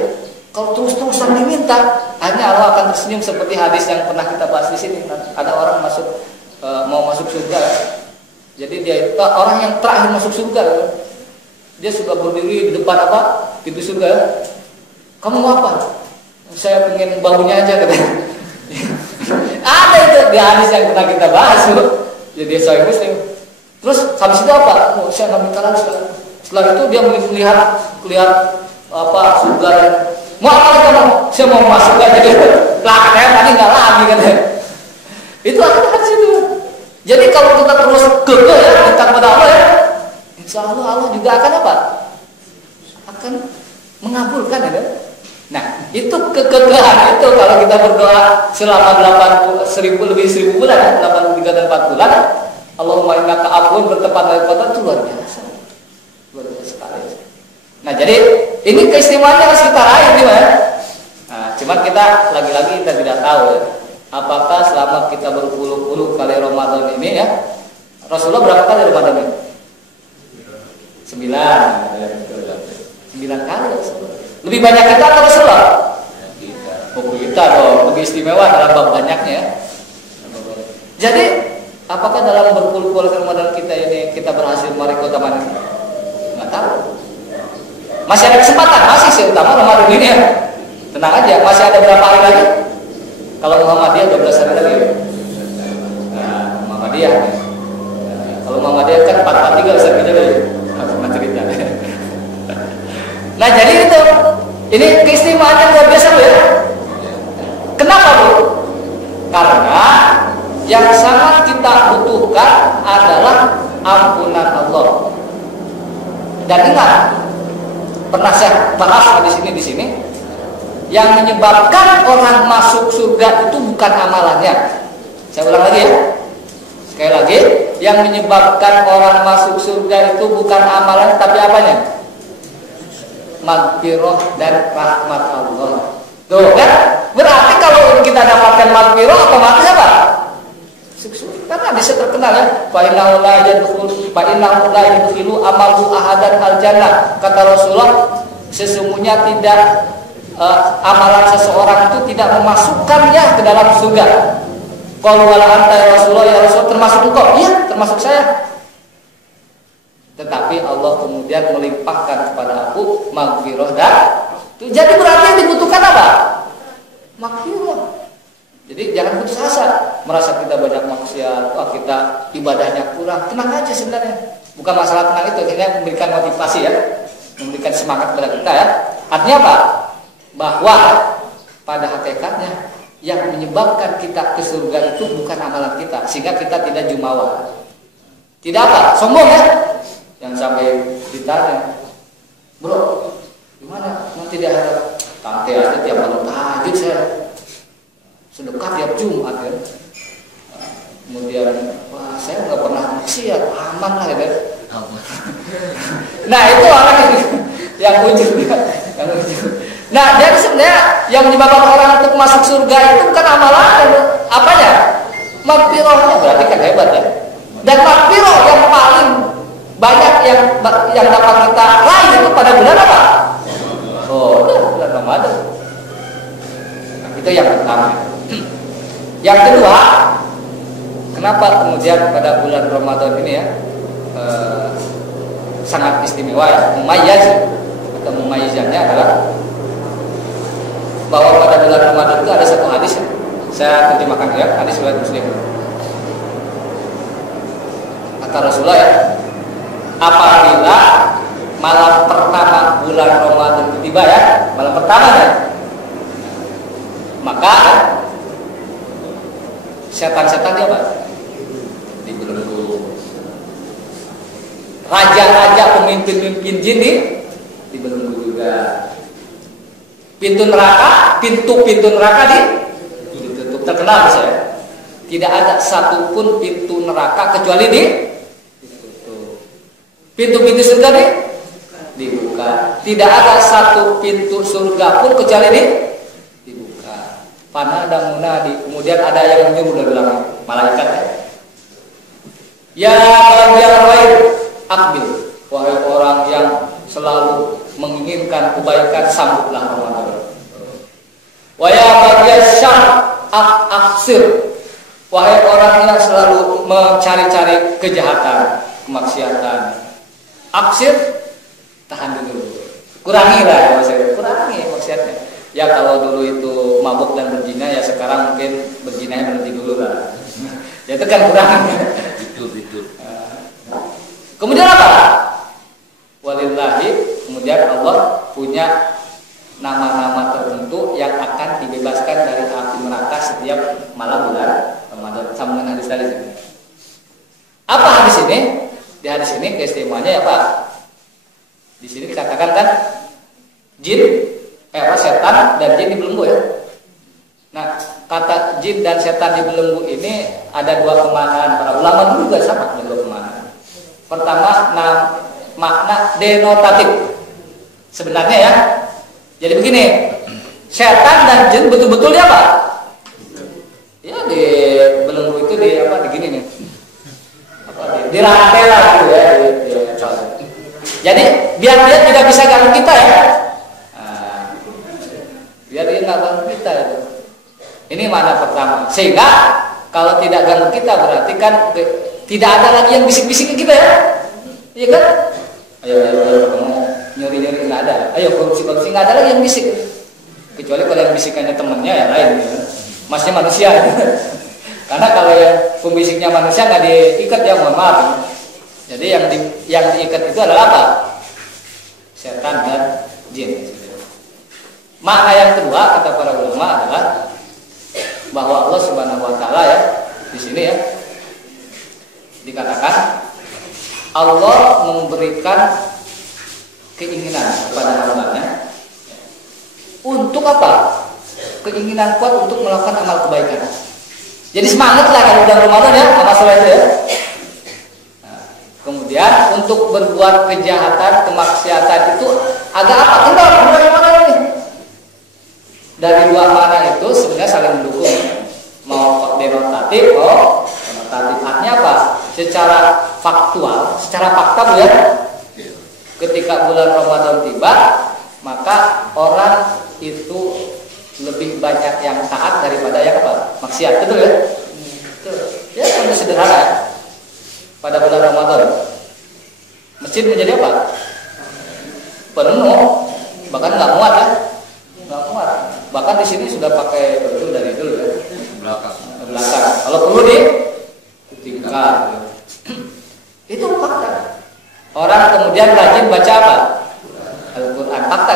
kalau terus-terusan diminta, hanya Allah akan tersenyum seperti hadis yang pernah kita bahas di sini. Ada orang mau masuk surga. Jadi dia itu orang yang terakhir masuk surga. Dia sudah berdiri di depan apa? Pintu surga. Kamu mau apa? Saya pengen baunya aja katanya. Ada itu di hadis yang pernah kita bahas tuh. Jadi Sahih Muslim. Terus habis itu apa? Saya nggak minta lagi. Setelah itu dia melihat surga. Mau apa kamu? Saya mau masuk aja gitu. Lah katanya tadi nggak lagi katanya. Itu akan hadis itu. Jadi kalau kita terus kekeh ya minta kepada Allah ya, insya Allah Allah juga akan apa? Akan mengabulkan ya. Nah itu kekekehan itu kalau kita berdoa selama 1000 bulan ya, 83 dan 4 bulan. Allahumma innaka afuwwun bertempat dari kota itu luar biasa sekali. Nah jadi ini keistimewaannya harus kita raih nih ya. Nah, cuman kita lagi-lagi kita tidak tahu ya, apakah selama kita berpuluh-puluh kali Ramadan ini ya, Rasulullah berapa kali Ramadan ini? 9 kali Rasulullah. Lebih banyak kita atau Rasulullah? Kita dong, lebih istimewa dalam bab banyaknya ya. Jadi apakah dalam berpuluh-puluh Ramadan kita ini kita berhasil meraih keutamaan ini? Nggak tahu. Masih ada kesempatan, masih sih utama Ramadan ini ya. Tenang aja, masih ada berapa hari lagi? Kalau Muhammadiyah 12 hari lagi. Nah, Muhammadiyah. Kalau Muhammadiyah kan 443 bisa kerja dulu. Cerita. Nah, jadi itu ini keistimewaan yang luar biasa ya. Kenapa, Bu? Karena yang sangat kita butuhkan adalah ampunan Allah. Dan ingat, pernah saya bahas di sini, yang menyebabkan orang masuk surga itu bukan amalannya. Saya ulang lagi ya. Sekali lagi, yang menyebabkan orang masuk surga itu bukan amalan tapi apanya? Maghfirah dan rahmat Allah. Tuh kan? Berarti kalau kita dapatkan maghfirah otomatis apa? Karena bisa terkenal ya, fa innahu la yadkhulu amalu ahadan al jannah. Kata Rasulullah, sesungguhnya tidak amalan seseorang itu tidak memasukkannya ke dalam surga. Qalu wala anta ya Rasulullah, ya Rasul termasuk engkau? Iya, termasuk saya. Tetapi Allah kemudian melimpahkan kepada aku maghfirah dan jadi berarti yang dibutuhkan apa? Maghfirah. Jadi jangan putus asa, merasa kita banyak maksiat, wah kita ibadahnya kurang. Tenang aja sebenarnya. Bukan masalah tenang itu, ini memberikan motivasi ya, memberikan semangat kepada kita ya. Artinya apa? Bahwa pada hakikatnya yang menyebabkan kita ke surga itu bukan amalan kita, sehingga kita tidak jumawa. Tidak apa? Sombong ya. Yang sampai ditanya, bro, gimana? Nanti dia tante aja tiap malam tahajud saya. Sedekah tiap Jumat ya. Kemudian, wah saya nggak pernah maksiat, aman lah ya. Nah itu orang yang ujung. Nah jadi sebenarnya yang menyebabkan orang untuk masuk surga itu bukan amalan dan apanya? Maghfirahnya, berarti kan hebat ya. Dan maghfirah yang paling banyak yang dapat kita raih itu pada bulan apa? Oh, bulan Ramadan. Nah, itu yang pertama. Yang kedua, kenapa kemudian pada bulan Ramadan ini ya sangat istimewa ya, mumayyaz atau mumayyizannya adalah bahwa pada bulan Ramadan itu ada satu hadis ya. Saya terjemahkan ya, hadis riwayat Muslim. Kata Rasulullah ya, apabila malam pertama bulan Ramadan itu tiba ya, malam pertama ya, maka setan-setan dia apa? Dibelenggu. Raja-raja, pemimpin-pemimpin jin dibelenggu juga. Pintu neraka ditutup. Terkenal saya. Tidak ada satupun pintu neraka kecuali ditutup. Pintu-pintu surga dibuka. Tidak ada satu pintu surga pun kecuali dibuka. Panada munadi, kemudian ada yang menyuruh dari langit, malaikat ya bagian lain akbil, wahai orang yang selalu menginginkan kebaikan, sambutlah Ramadan. Wahai bagian syar aksir, wahai orang yang selalu mencari-cari kejahatan, kemaksiatan, aksir, tahan dulu, kurangilah kurangi maksiatnya. Ya kalau dulu itu mabuk dan berzina, ya sekarang mungkin berzinanya berhenti dulu lah. Ya itu kan kurang. Betul. Kemudian apa? Walillahi, kemudian Allah punya nama-nama tertentu yang akan dibebaskan dari api neraka setiap malam bulan Ramadan. Sambungan hadis tadi. Apa hadis ini? Di hadis ini keistimewaannya ya Pak. Di sini dikatakan kan setan dan jin dibelenggu ya. Nah, kata jin dan setan dibelenggu ini ada dua pemahaman para ulama dulu juga sama dengan dua pemahaman. Pertama, makna denotatif. Sebenarnya ya. Jadi begini, setan dan jin betul-betul dia apa? Ya di belenggu itu di apa? Di gini nih. Di rantai lah gitu ya. Jadi biar dia tidak bisa ganggu kita ya. Biar dia nggak ganggu kita itu. Ini mana pertama. Sehingga kalau tidak ganggu kita berarti kan tidak ada lagi yang bisik-bisik ke kita ya. Iya kan? Ayo kamu nyuri-nyuri nggak ada. Ayo korupsi nggak ada lagi yang bisik. Kecuali kalau yang bisikannya temannya ya lain. Ya. Masnya manusia. Karena kalau yang pembisiknya manusia nggak diikat ya mohon maaf. Jadi yang diikat itu adalah apa? Setan dan jin. Makna yang kedua kata para ulama adalah bahwa Allah Subhanahu wa taala ya di sini ya dikatakan Allah memberikan keinginan kepada hambanya untuk apa? Keinginan kuat untuk melakukan amal kebaikan. Jadi semangat lah kalau bulan Ramadan ya amal soleh itu ya. Nah, kemudian untuk berbuat kejahatan, kemaksiatan itu agak apa? Kenapa bulan Ramadan ini? Dari dua makna itu sebenarnya saling mendukung. Mau denotatif, mau denotatif. Artinya apa? Secara faktual, secara fakta bu ya. Ketika bulan Ramadan tiba, maka orang itu lebih banyak yang taat daripada yang apa? Maksiat, betul ya? Betul. Ya, contoh sederhana. Pada bulan Ramadan, masjid menjadi apa? Penuh, bahkan nggak muat ya, nggak muat. Bahkan di sini sudah pakai itu dari dulu ya. Belakang. Kalau perlu ditingkat. Itu fakta. Orang kemudian rajin baca apa? Al-Quran. Fakta.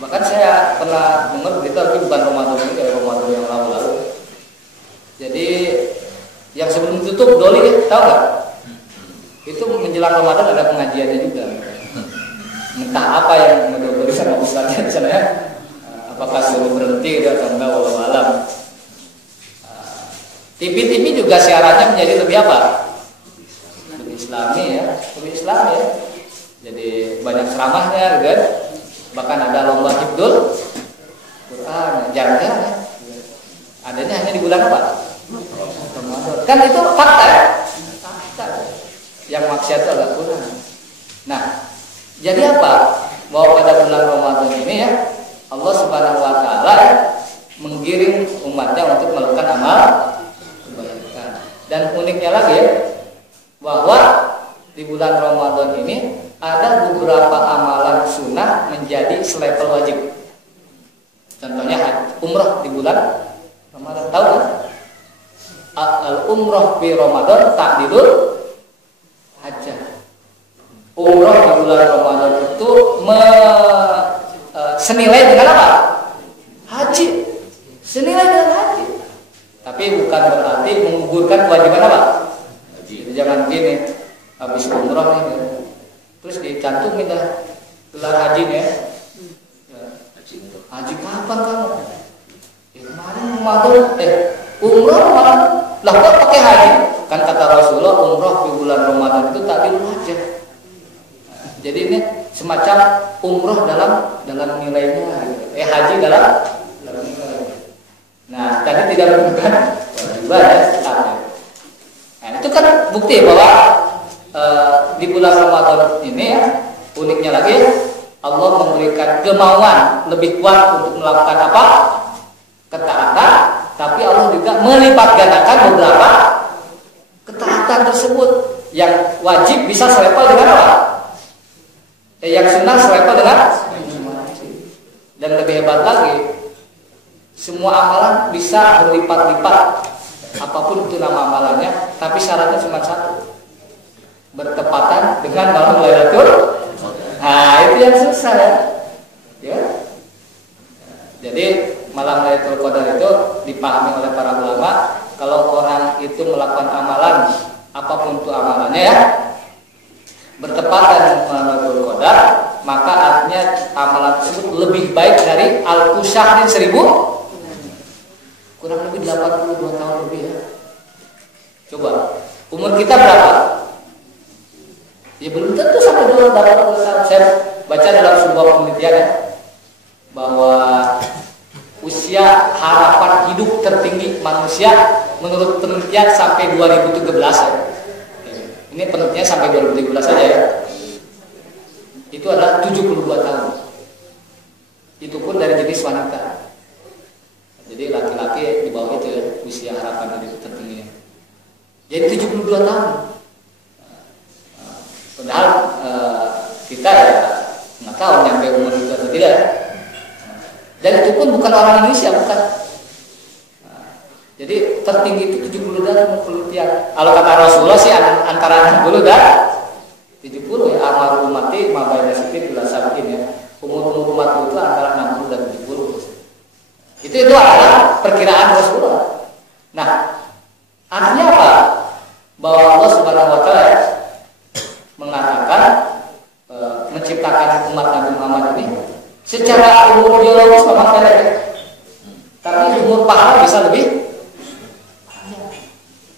Bahkan saya pernah dengar berita tapi bukan Ramadan ini, kayak Ramadan yang lalu-lalu. Jadi yang sebelum tutup doli tahu nggak? Itu menjelang Ramadan ada pengajiannya juga. Entah apa yang menurut sama ustaznya di sana ya. Apakah suruh berhenti atau enggak walau alam. TV-TV juga siarannya menjadi lebih apa? Lebih Islami ya, lebih Islami ya. Jadi banyak ceramahnya gitu kan. Bahkan ada lomba hifdzul Quran, jarang-jarang ya. Adanya hanya di bulan apa? Ramadan. Kan itu fakta ya? Fakta. Yang maksiat itu agak kurang. Nah, jadi apa? Bahwa pada bulan Ramadan ini ya Allah Subhanahu wa taala menggiring umatnya untuk melakukan amal kebaikan. Dan uniknya lagi ya, bahwa di bulan Ramadan ini ada beberapa amalan sunnah menjadi selevel wajib. Contohnya umrah di bulan Ramadan. Tahu kan? Al-umrah di Ramadan ta'dilul hajjah. Umrah di bulan Ramadan itu senilai dengan apa? Haji. Senilai dengan haji. Tapi bukan berarti menggugurkan kewajiban apa? Jadi jangan gini, habis umrah nih, terus dicantumin dah gelar hajinya. Haji kapan kamu? Kemarin Ramadan, umrah Ramadan. Lah kok pakai haji? Kan kata Rasulullah umrah di bulan Ramadan itu ta'dilul hajjah. Jadi ini semacam umroh dalam nilainya, haji dalam nilai. Nah, tadi tidak menggunakan kewajiban ya. Nah, itu kan bukti bahwa di bulan Ramadan ini ya, uniknya lagi Allah memberikan kemauan lebih kuat untuk melakukan apa? Ketaatan, tapi Allah juga melipat gandakan beberapa ketaatan tersebut yang wajib bisa selevel dengan apa? Yang sunnah selevel dengan dan lebih hebat lagi, semua amalan bisa berlipat-lipat apapun itu nama amalannya, tapi syaratnya cuma satu, bertepatan dengan malam Lailatul Nah, itu yang susah ya. Ya. Jadi malam Lailatul Qadar itu dipahami oleh para ulama, kalau orang itu melakukan amalan apapun itu amalannya ya, bertepatan malam Lailatul Qadar, maka artinya amalan tersebut lebih baik dari alfu syahrin 1000, kurang lebih 82 tahun lebih ya. Coba, umur kita berapa? Ya belum tentu sampai 80 tahun. Saya baca dalam sebuah penelitian ya, bahwa usia harapan hidup tertinggi manusia menurut penelitian sampai 2013 ya. Ini penelitian sampai 2013 saja ya. Itu adalah 72 tahun. Itu pun dari jenis wanita. Jadi laki-laki di bawah itu ya, usia harapan hidup tertinggi. Jadi 72 tahun. Padahal kita ya nggak tahu nyampe umur itu atau tidak. Dan itu pun bukan orang Indonesia, bukan. Jadi tertinggi itu 70 dan penelitian. Kalau kata Rasulullah sih antara 60 dan 70 ya. Amarul ummati ma baina sitin ila sabiin ya. Umur umat itu antara 60 dan 70. Itu adalah perkiraan Rasulullah. Nah, artinya apa? Bahwa Allah Subhanahu wa taala mengatakan menciptakan umat Nabi Muhammad ini secara umur biologis memang pendek, tapi umur pahala bisa lebih.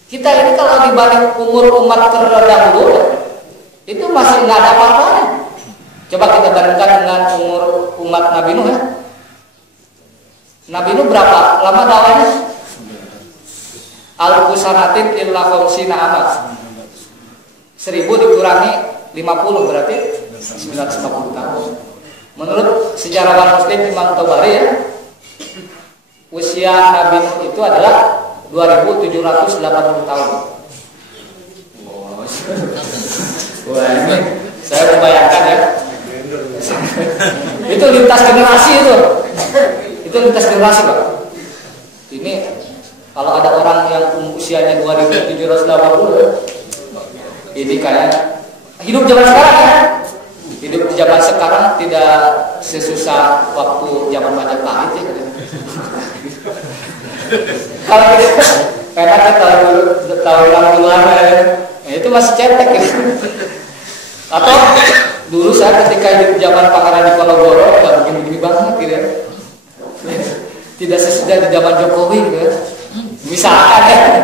Kita ini kalau dibanding umur umat terdahulu itu masih nggak ada apa-apanya. Coba kita bandingkan dengan umur umat Nabi Nuh ya. Nabi Nuh berapa lama dakwahnya? Al-Qusanatin illa khamsina amat. 1000 dikurangi 50 berarti 950 tahun. Menurut sejarawan Muslim Imam Tabari ya, usia Nabi Nuh itu adalah 2780 tahun. Wah, ini saya membayangkan ya. Itu lintas generasi itu. Itu lintas generasi, Pak. Ini kalau ada orang yang usianya 2780, ini kayak hidup zaman sekarang ya. Hidup zaman sekarang tidak sesusah waktu zaman Majapahit ya. Kalau kita karena kita tahun 60-an ya, itu masih cetek ya. Atau dulu saya ketika hidup zaman Pangeran Diponegoro nggak begini-begini banget gitu ya. Tidak sesudah di zaman Jokowi gitu ya. Misalkan ya.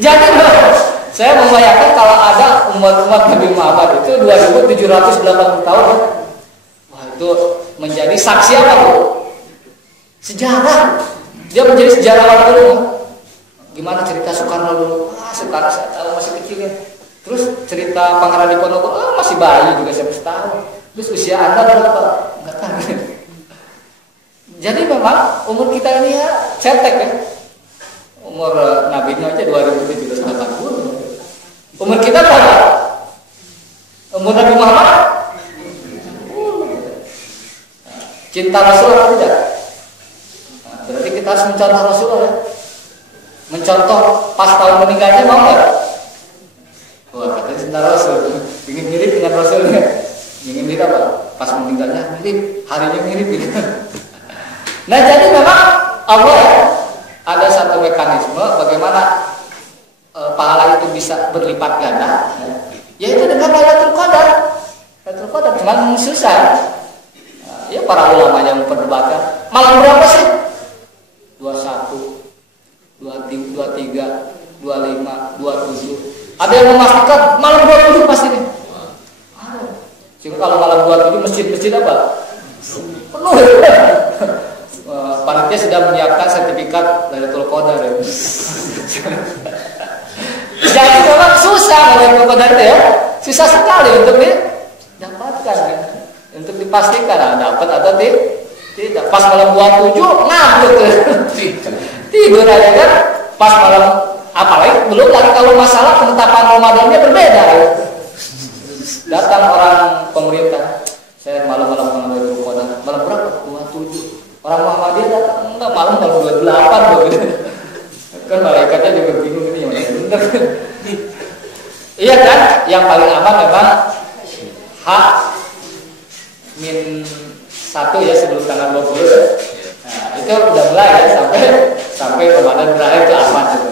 Jadi saya membayangkan kalau ada umat Nabi Muhammad itu 2780 tahun. Wah, itu menjadi saksi apa Bu? Sejarah. Dia menjadi sejarawan dulu. Gimana cerita Soekarno dulu? Soekarno saya tahu masih kecil ya. Terus cerita Pangeran Diponegoro, masih bayi juga saya masih tahu. Terus usia Anda berapa? Enggak tahu. Jadi memang umur kita ini ya cetek ya. Umur Nabi Nuh aja 2780. Umur kita berapa? Umur Nabi Muhammad? Cinta Rasul atau tidak? Berarti kita harus mencontoh Rasulullah ya. Mencontoh pas tahun meninggalnya mau nggak? Wah, katanya cinta Rasul, ingin mirip dengan Rasulnya. Ingin mirip apa? Pas meninggalnya mirip, harinya mirip gitu. Nah, jadi memang Allah ya, ada satu mekanisme bagaimana pahala itu bisa berlipat ganda, ya, yaitu dengan Lailatul Qadar. Lailatul Qadar cuma susah. Ya para ulama yang memperdebatkan malam berapa sih? 21, 23, 25, 27. Ada yang memastikan malam 27 pasti nih. Sehingga kalau malam 27 masjid-masjid apa? Penuh. Panitia sudah menyiapkan sertifikat Lailatul Qadar. Ya. Jadi memang susah Lailatul Qadar itu ya. Susah sekali untuk didapatkan kan. Untuk dipastikan dapat atau tidak. Pas malam 27 ngantuk tidur aja kan. Pas malam apalagi belum lagi kalau masalah penetapan Ramadannya berbeda ya. Datang orang pemerintah, saya malam-malam Lailatul Qadar. Malam berapa? 27. Orang Muhammadiyah datang enggak malam 28 begitu. Kan malaikatnya juga bingung ini yang benar. Iya kan? Yang paling aman memang hak -1 ya sebelum tanggal 20 ya. Nah, itu udah mulai ya sampai Ramadan berakhir itu aman gitu.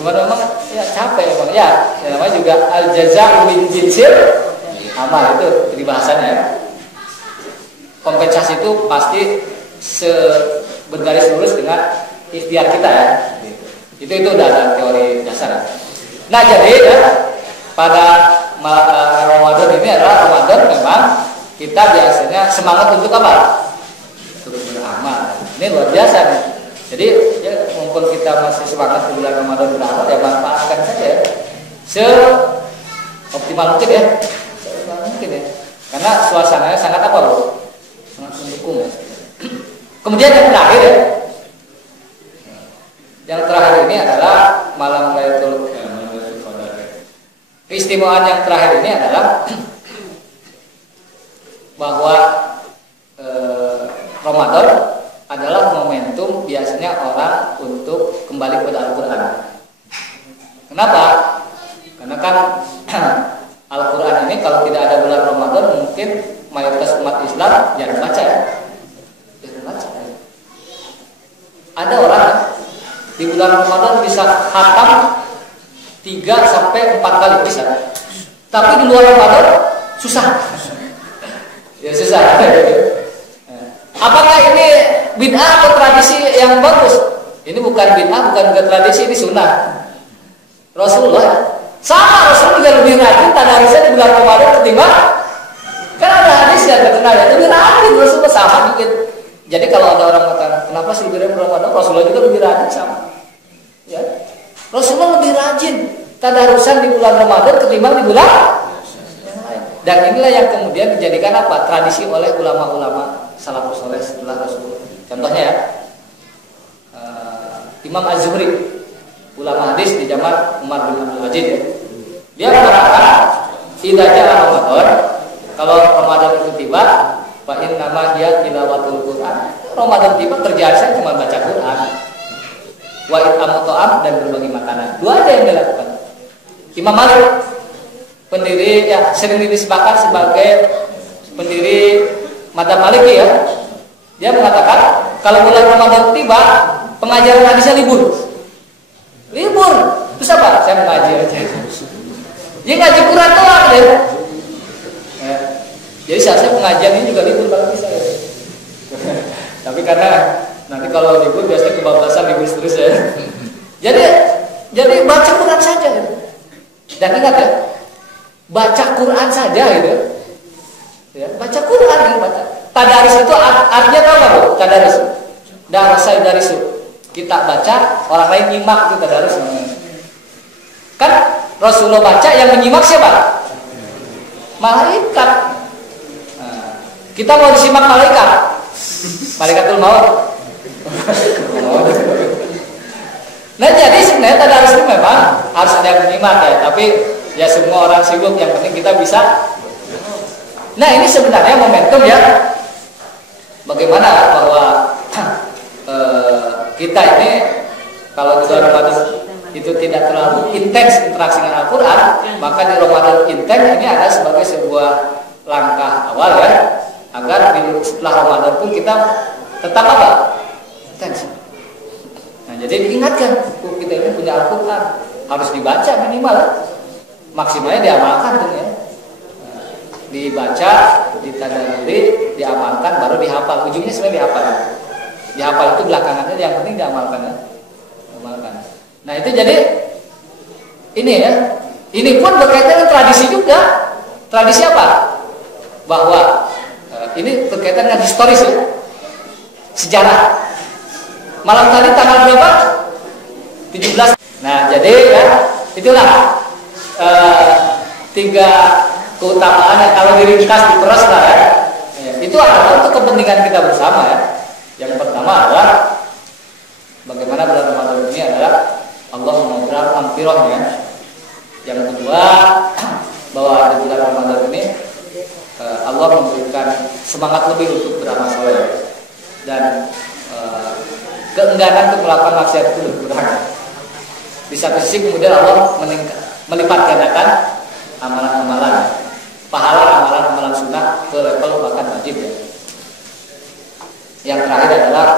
Cuma memang ya capek memang ya namanya juga al jaza min jinsil amal itu di bahasanya ya. Kompensasi itu pasti bergaris lurus dengan ikhtiar kita ya. Itu udah ada teori dasar. Nah jadi ya, pada Ramadan ini adalah Ramadan memang kita biasanya semangat untuk apa? Untuk beramal. Ini luar biasa nih. Jadi ya, mumpun kita masih semangat di bulan Ramadan beramal ya manfaatkan saja ya. Optimal mungkin ya. Optimal mungkin ya. Karena suasananya sangat apa loh? Sangat mendukung ya. Kemudian yang terakhir ya. Yang terakhir ini adalah malam Lailatul Qadar. Keistimewaan yang terakhir ini adalah bahwa Ramadan adalah momentum biasanya orang untuk kembali kepada Al-Quran. Kenapa? Karena kan Al-Quran ini kalau tidak ada bulan Ramadan mungkin mayoritas umat Islam jarang baca ya. Jarang baca ya. Ada orang di bulan Ramadan bisa khatam 3 sampai 4 kali bisa. Tapi di luar Ramadan susah. Ya susah. Apakah ini bid'ah atau tradisi yang bagus? Ini bukan bid'ah, bukan tradisi, ini sunnah. Rasulullah sama Rasul juga lebih rajin tadarusnya di bulan Ramadan ketimbang kan ada hadis yang terkenal ya, lebih rajin Rasulullah sama dikit. Jadi kalau ada orang mengatakan kenapa sih lebih rajin Ramadan, Rasulullah juga lebih rajin sama. Ya. Rasulullah lebih rajin tadarusan di bulan Ramadan ketimbang di bulan yang lain. Dan inilah yang kemudian dijadikan apa? Tradisi oleh ulama-ulama salafus saleh setelah Rasulullah. Contohnya ya, Imam Az-Zuhri, ulama hadis di zaman Umar bin Abdul Aziz ya. Dia mengatakan, "Idza ja'a Ramadan," kalau Ramadan itu tiba, fa inna dia tilawatul Quran. Ramadan tiba kerjaan saya cuma baca Quran. Wa it'amu ta'am dan berbagi makanan. Dua aja yang dilakukan. Imam Malik, pendiri ya sering disebutkan sebagai pendiri madzhab Maliki ya. Dia mengatakan kalau bulan Ramadan tiba, pengajaran hadisnya libur. Libur. Terus apa? Saya mengaji aja. Dia ngaji Quran doang deh. Ya. Jadi saya pengajian ini juga libur kalau bisa ya. Tapi karena nanti kalau libur biasanya kebablasan libur terus ya. Jadi baca Quran saja. Dan ingat ya, baca Quran saja gitu. Ya, baca Quran yang baca. Tadarus itu artinya apa Bu? Tadarus. Darasa daris. Kita baca, orang lain nyimak itu tadarus namanya. Kan Rasulullah baca, yang menyimak siapa? Malaikat. Nah, kita mau disimak malaikat. Malaikatul maut. Nah jadi sebenarnya tadarus itu memang harus ada yang menyimak ya, tapi ya semua orang sibuk, yang penting kita bisa. Nah ini sebenarnya momentum ya, bagaimana bahwa kita ini kalau di bulan Ramadan itu tidak terlalu intens interaksi dengan Al-Quran, maka di Ramadan intens ini ada sebagai sebuah langkah awal ya, agar setelah Ramadan pun kita tetap apa? Intens. Nah jadi diingatkan, kita ini punya Al-Quran, harus dibaca minimal, maksimalnya diamalkan tuh ya. Dibaca, ditadaburi, diamalkan, baru dihafal. Ujungnya sebenarnya dihafal. Dihafal itu belakangannya, yang penting diamalkan ya. Diamalkan. Nah itu jadi ini ya. Ini pun berkaitan dengan tradisi juga. Tradisi apa? Bahwa ini berkaitan dengan historis ya. Sejarah. Malam tadi tanggal berapa? 17. Nah jadi ya itulah 3 keutamaan yang kalau diringkas diperas lah ya. Itu adalah untuk kepentingan kita bersama ya. Yang pertama adalah bagaimana bulan Ramadan ini adalah Allah mengajar amfirohnya. Yang kedua bahwa di bulan Ramadan ini Allah memberikan semangat lebih untuk beramal soleh dan keengganan untuk melakukan maksiat itu berkurang. Di satu sisi kemudian Allah melipat gandakan amalan-amalan pahala amalan-amalan sunnah ke level bahkan wajib ya. Yang terakhir adalah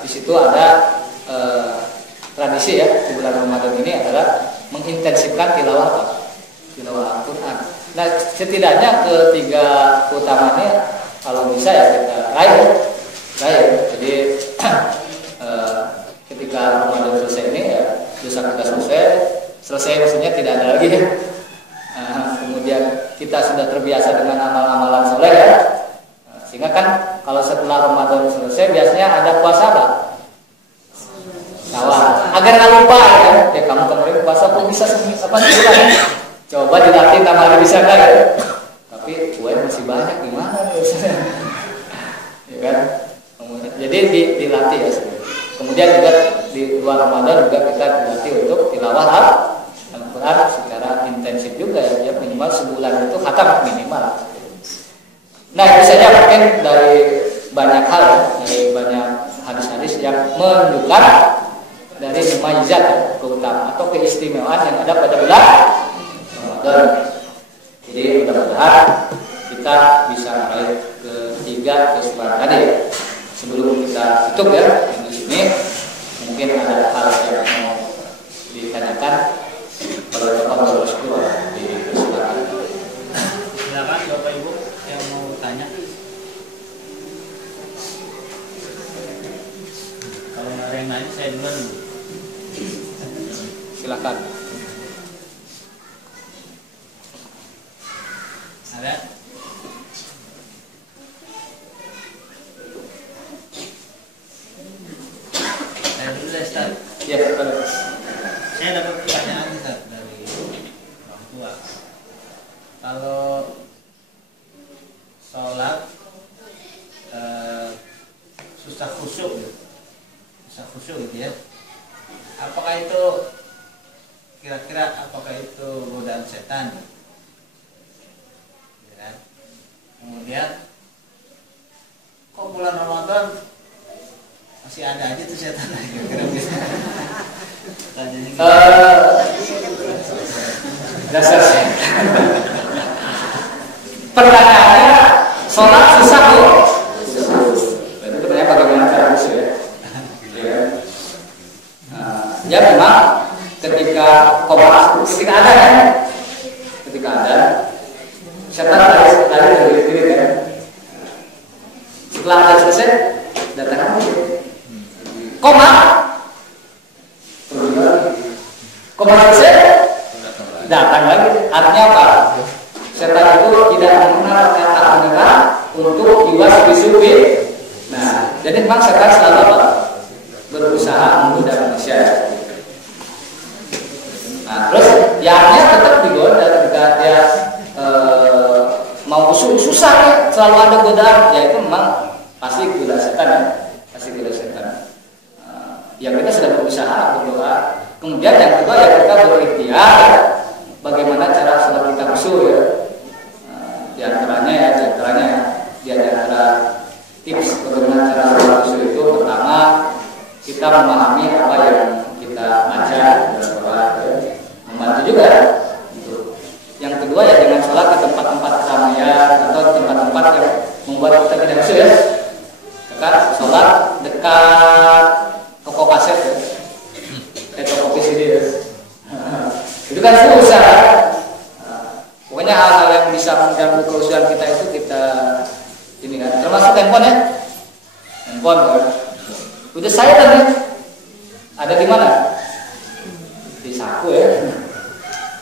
di situ ada tradisi ya di bulan Ramadan ini adalah mengintensifkan tilawah apa? Tilawah Al-Quran. Nah setidaknya ketiga utamanya kalau bisa ya kita raih. Jadi ketika Ramadan selesai ini ya dosa kita selesai maksudnya tidak ada lagi ya. Kemudian kita sudah terbiasa dengan amal-amalan soleh ya. Sehingga kan kalau setelah Ramadan selesai biasanya ada puasa apa? Syawal. Agar nggak lupa ya kamu kemarin puasa kok bisa sebulan. Coba dilatih tambah hari bisa nggak ya? Tapi gue masih banyak gimana ya kan? Jadi dilatih ya. Kemudian juga di luar Ramadan juga kita dilatih untuk tilawah Al-Quran secara intensif juga ya minimal sebulan itu khatam minimal. Nah itu saja mungkin dari banyak hal dari banyak hadis-hadis yang menunjukkan dari mu'jizat ya, keutamaan atau keistimewaan yang ada pada bulan Ramadan. Jadi mudah-mudahan kita bisa meraih ketiga kesukaan tadi ya. Sebelum kita tutup ya di sini mungkin ada hal yang mau ditanyakan kalau Bapak Syukur silakan. Silakan Bapak Ibu yang mau tanya. Kalau nggak ada yang nanya saya duluan. Silakan. Ada? Saya dulu deh, Ustaz. Ya, boleh. Saya dapat pertanyaan Ustaz dari orang tua. Kalau sholat susah khusyuk gitu ya. Apakah itu kira-kira godaan setan? Ya kan? Kemudian kok bulan Ramadan masih ada aja tuh setan kira-kira bisa. Dasar pertanyaannya sholat susah bu. Itu pertanyaan bagaimana cara khusyuk ya. Ya memang ketika ada kan, setan lari dari diri kan. Setelah ada selesai datang lagi. Koma selesai datang lagi. Artinya apa? Setan itu tidak mengenal kata menyerah untuk jiwa sufi. Nah, jadi memang setan selalu apa? Berusaha menggoda manusia. Nah, terus yanya tetap digoda ketika dia mau susah ya, selalu ada godaan. Ya itu memang pasti goda setan ya. Ya kita sudah berusaha berdoa. Kemudian yang kedua ya kita berikhtiar bagaimana cara sholat kita khusyuk ya. Di antara tips bagaimana cara sholat khusyuk itu pertama kita memahami apa yang kita baca dalam doa ya. Membantu juga ya. Yang kedua ya jangan sholat di tempat-tempat keramaian atau tempat-tempat yang membuat kita tidak khusyuk ya. Dekat sholat dekat toko kaset ya. Toko VCD ya. Itu kan susah. Pokoknya hal-hal yang bisa mengganggu kehusuan kita itu kita ini kan. Termasuk handphone ya. Handphone kan. Udah saya tadi ada di mana? Di saku ya.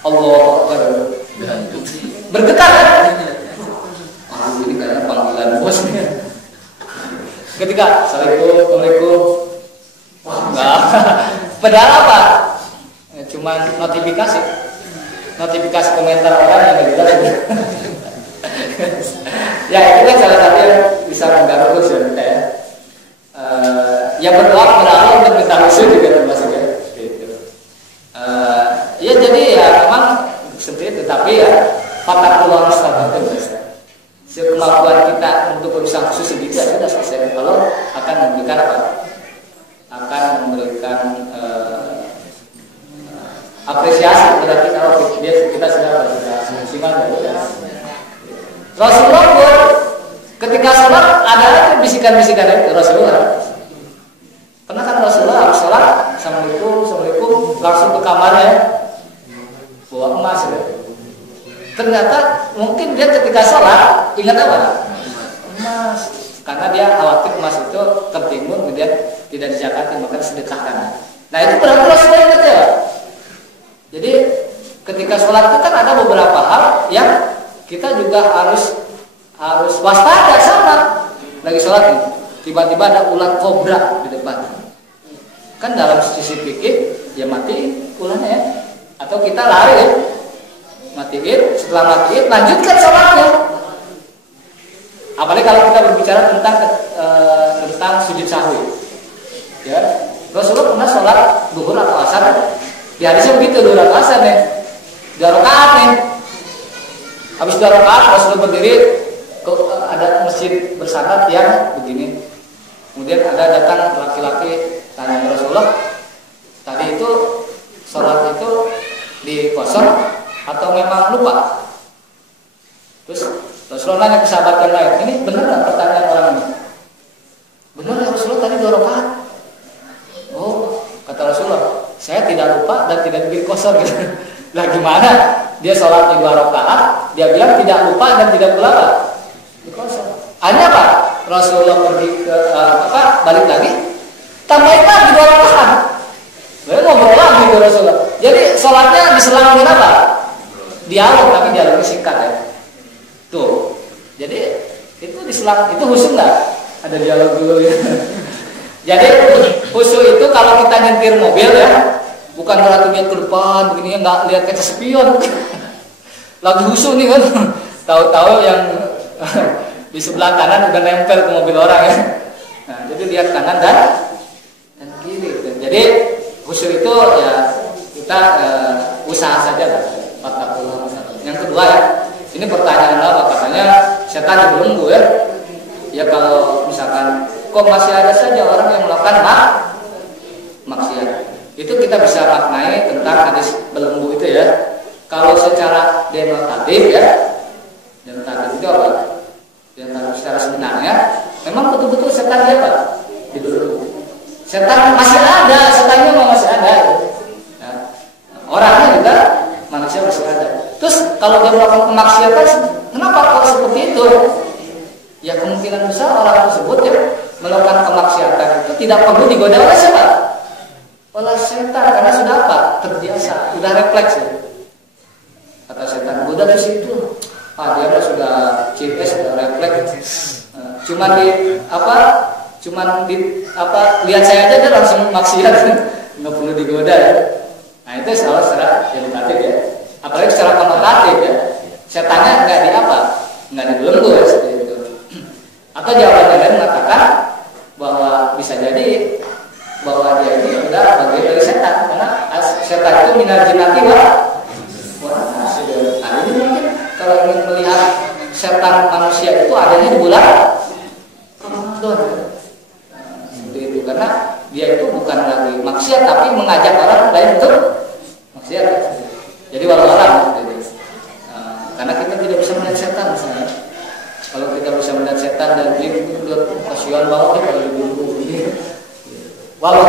Allah bergetar kan? Ini kayaknya panggilan bos nih. Ketika Assalamualaikum. Wah, enggak. Padahal apa? Cuman notifikasi komentar orang yang tidak jelas. Ya itu kan salah satu yang bisa mengganggu khusyuk kita ya. Yang berdoa kepada Allah untuk minta khusyuk juga termasuk ya. Ya jadi ya memang seperti itu. Tapi ya fakta peluang sahabat itu kemampuan kita untuk berusaha khusyuk segitu ya sudah selesai. Kalau akan memberikan apa? Akan memberikan apresiasi berarti kalau kita sudah maksimal ya. Rasulullah bisikan itu Rasulullah. Karena kan Rasulullah habis sholat, assalamualaikum, assalamualaikum, langsung ke kamarnya bawa emas. Ya. Ternyata mungkin dia ketika sholat ingat apa? Emas. Karena dia khawatir emas itu tertimbun, kemudian tidak dizakati, maka sedekahkan. Nah itu berarti Rasulullah ingat ya. Jadi ketika sholat itu kan ada beberapa hal yang kita juga harus waspada sama. Lagi sholat nih, tiba-tiba ada ular kobra di depan. Kan dalam sisi fikih ya mati ularnya ya. Atau kita lari ya. Matiin, setelah matiin lanjutkan sholatnya. Apalagi kalau kita berbicara tentang sujud sahwi. Ya. Rasulullah pernah sholat zuhur atau asar. Di hadisnya begitu, 2 rakaat asar nih. 2 rakaat nih. Habis 2 rakaat Rasulullah berdiri ada masjid bersyarat yang begini. Kemudian ada datang laki-laki tanya ke Rasulullah, tadi itu sholat itu dikosor atau memang lupa? Terus Rasulullah nanya ke sahabat yang lain, ini benar nggak pertanyaan orang ini? Benar ya Rasulullah, tadi 2 rakaat. Oh, kata Rasulullah, saya tidak lupa dan tidak bikin kosor gitu. Lah gimana? Dia sholat 2 rakaat, dia bilang tidak lupa dan tidak pula dikosor. Hanya apa? Rasulullah pergi ke balik lagi, tambahin lagi 2 rakaat. Lalu ngobrol lagi ke Rasulullah. Jadi sholatnya diselang dengan apa? Dialog, tapi dialognya singkat ya. Tuh. Jadi itu diselang, itu khusyuk nggak? Ada dialog dulu ya. Jadi khusyuk itu kalau kita nyetir mobil ya, bukan berarti lihat ke depan begini ya, nggak lihat kaca spion. Lagi khusyuk nih kan, tahu-tahu yang di sebelah kanan udah nempel ke mobil orang ya. Nah, jadi lihat kanan dan kiri. Gitu. Jadi khusyuk itu ya kita usaha saja lah. Yang kedua ya, ini pertanyaan apa? Katanya setan dibelenggu ya. Ya kalau misalkan kok masih ada saja orang yang melakukan maksiat. Itu kita bisa maknai tentang hadis belenggu itu ya. Kalau secara denotatif ya, denotatif itu apa? Denotatif secara sebenarnya, memang betul-betul setan dia apa? Dibelenggu. Setan masih ada, setannya masih ada. Ya. Orangnya juga manusia masih ada. Terus kalau dia melakukan kemaksiatan, kenapa kalau seperti itu? Ya kemungkinan besar orang tersebut ya melakukan kemaksiatan itu tidak perlu digoda oleh siapa? Oleh setan, karena sudah apa? Terbiasa, sudah refleks ya. Kata setan, goda di situ. Dia sudah CS, sudah refleks. Cuman lihat saya aja dia langsung maksiat, nggak perlu digoda ya. Nah itu salah secara denotatif ya. Apalagi secara konotatif ya. Setannya nggak dibelenggu ya seperti itu. Atau jawaban yang lain mengatakan bahwa bisa jadi bahwa dia ini adalah bagian dari setan, karena setan itu minal jinnati nah ini mungkin kalau ingin melihat setan manusia itu adanya di bulan Ramadan. Seperti itu, karena dia itu bukan lagi maksiat tapi mengajak orang lain untuk maksiat. Jadi walau-walau karena kita tidak bisa melihat setan misalnya. Kalau kita bisa melihat setan dan jin itu kasihan banget ya kalau dibunuh. Walau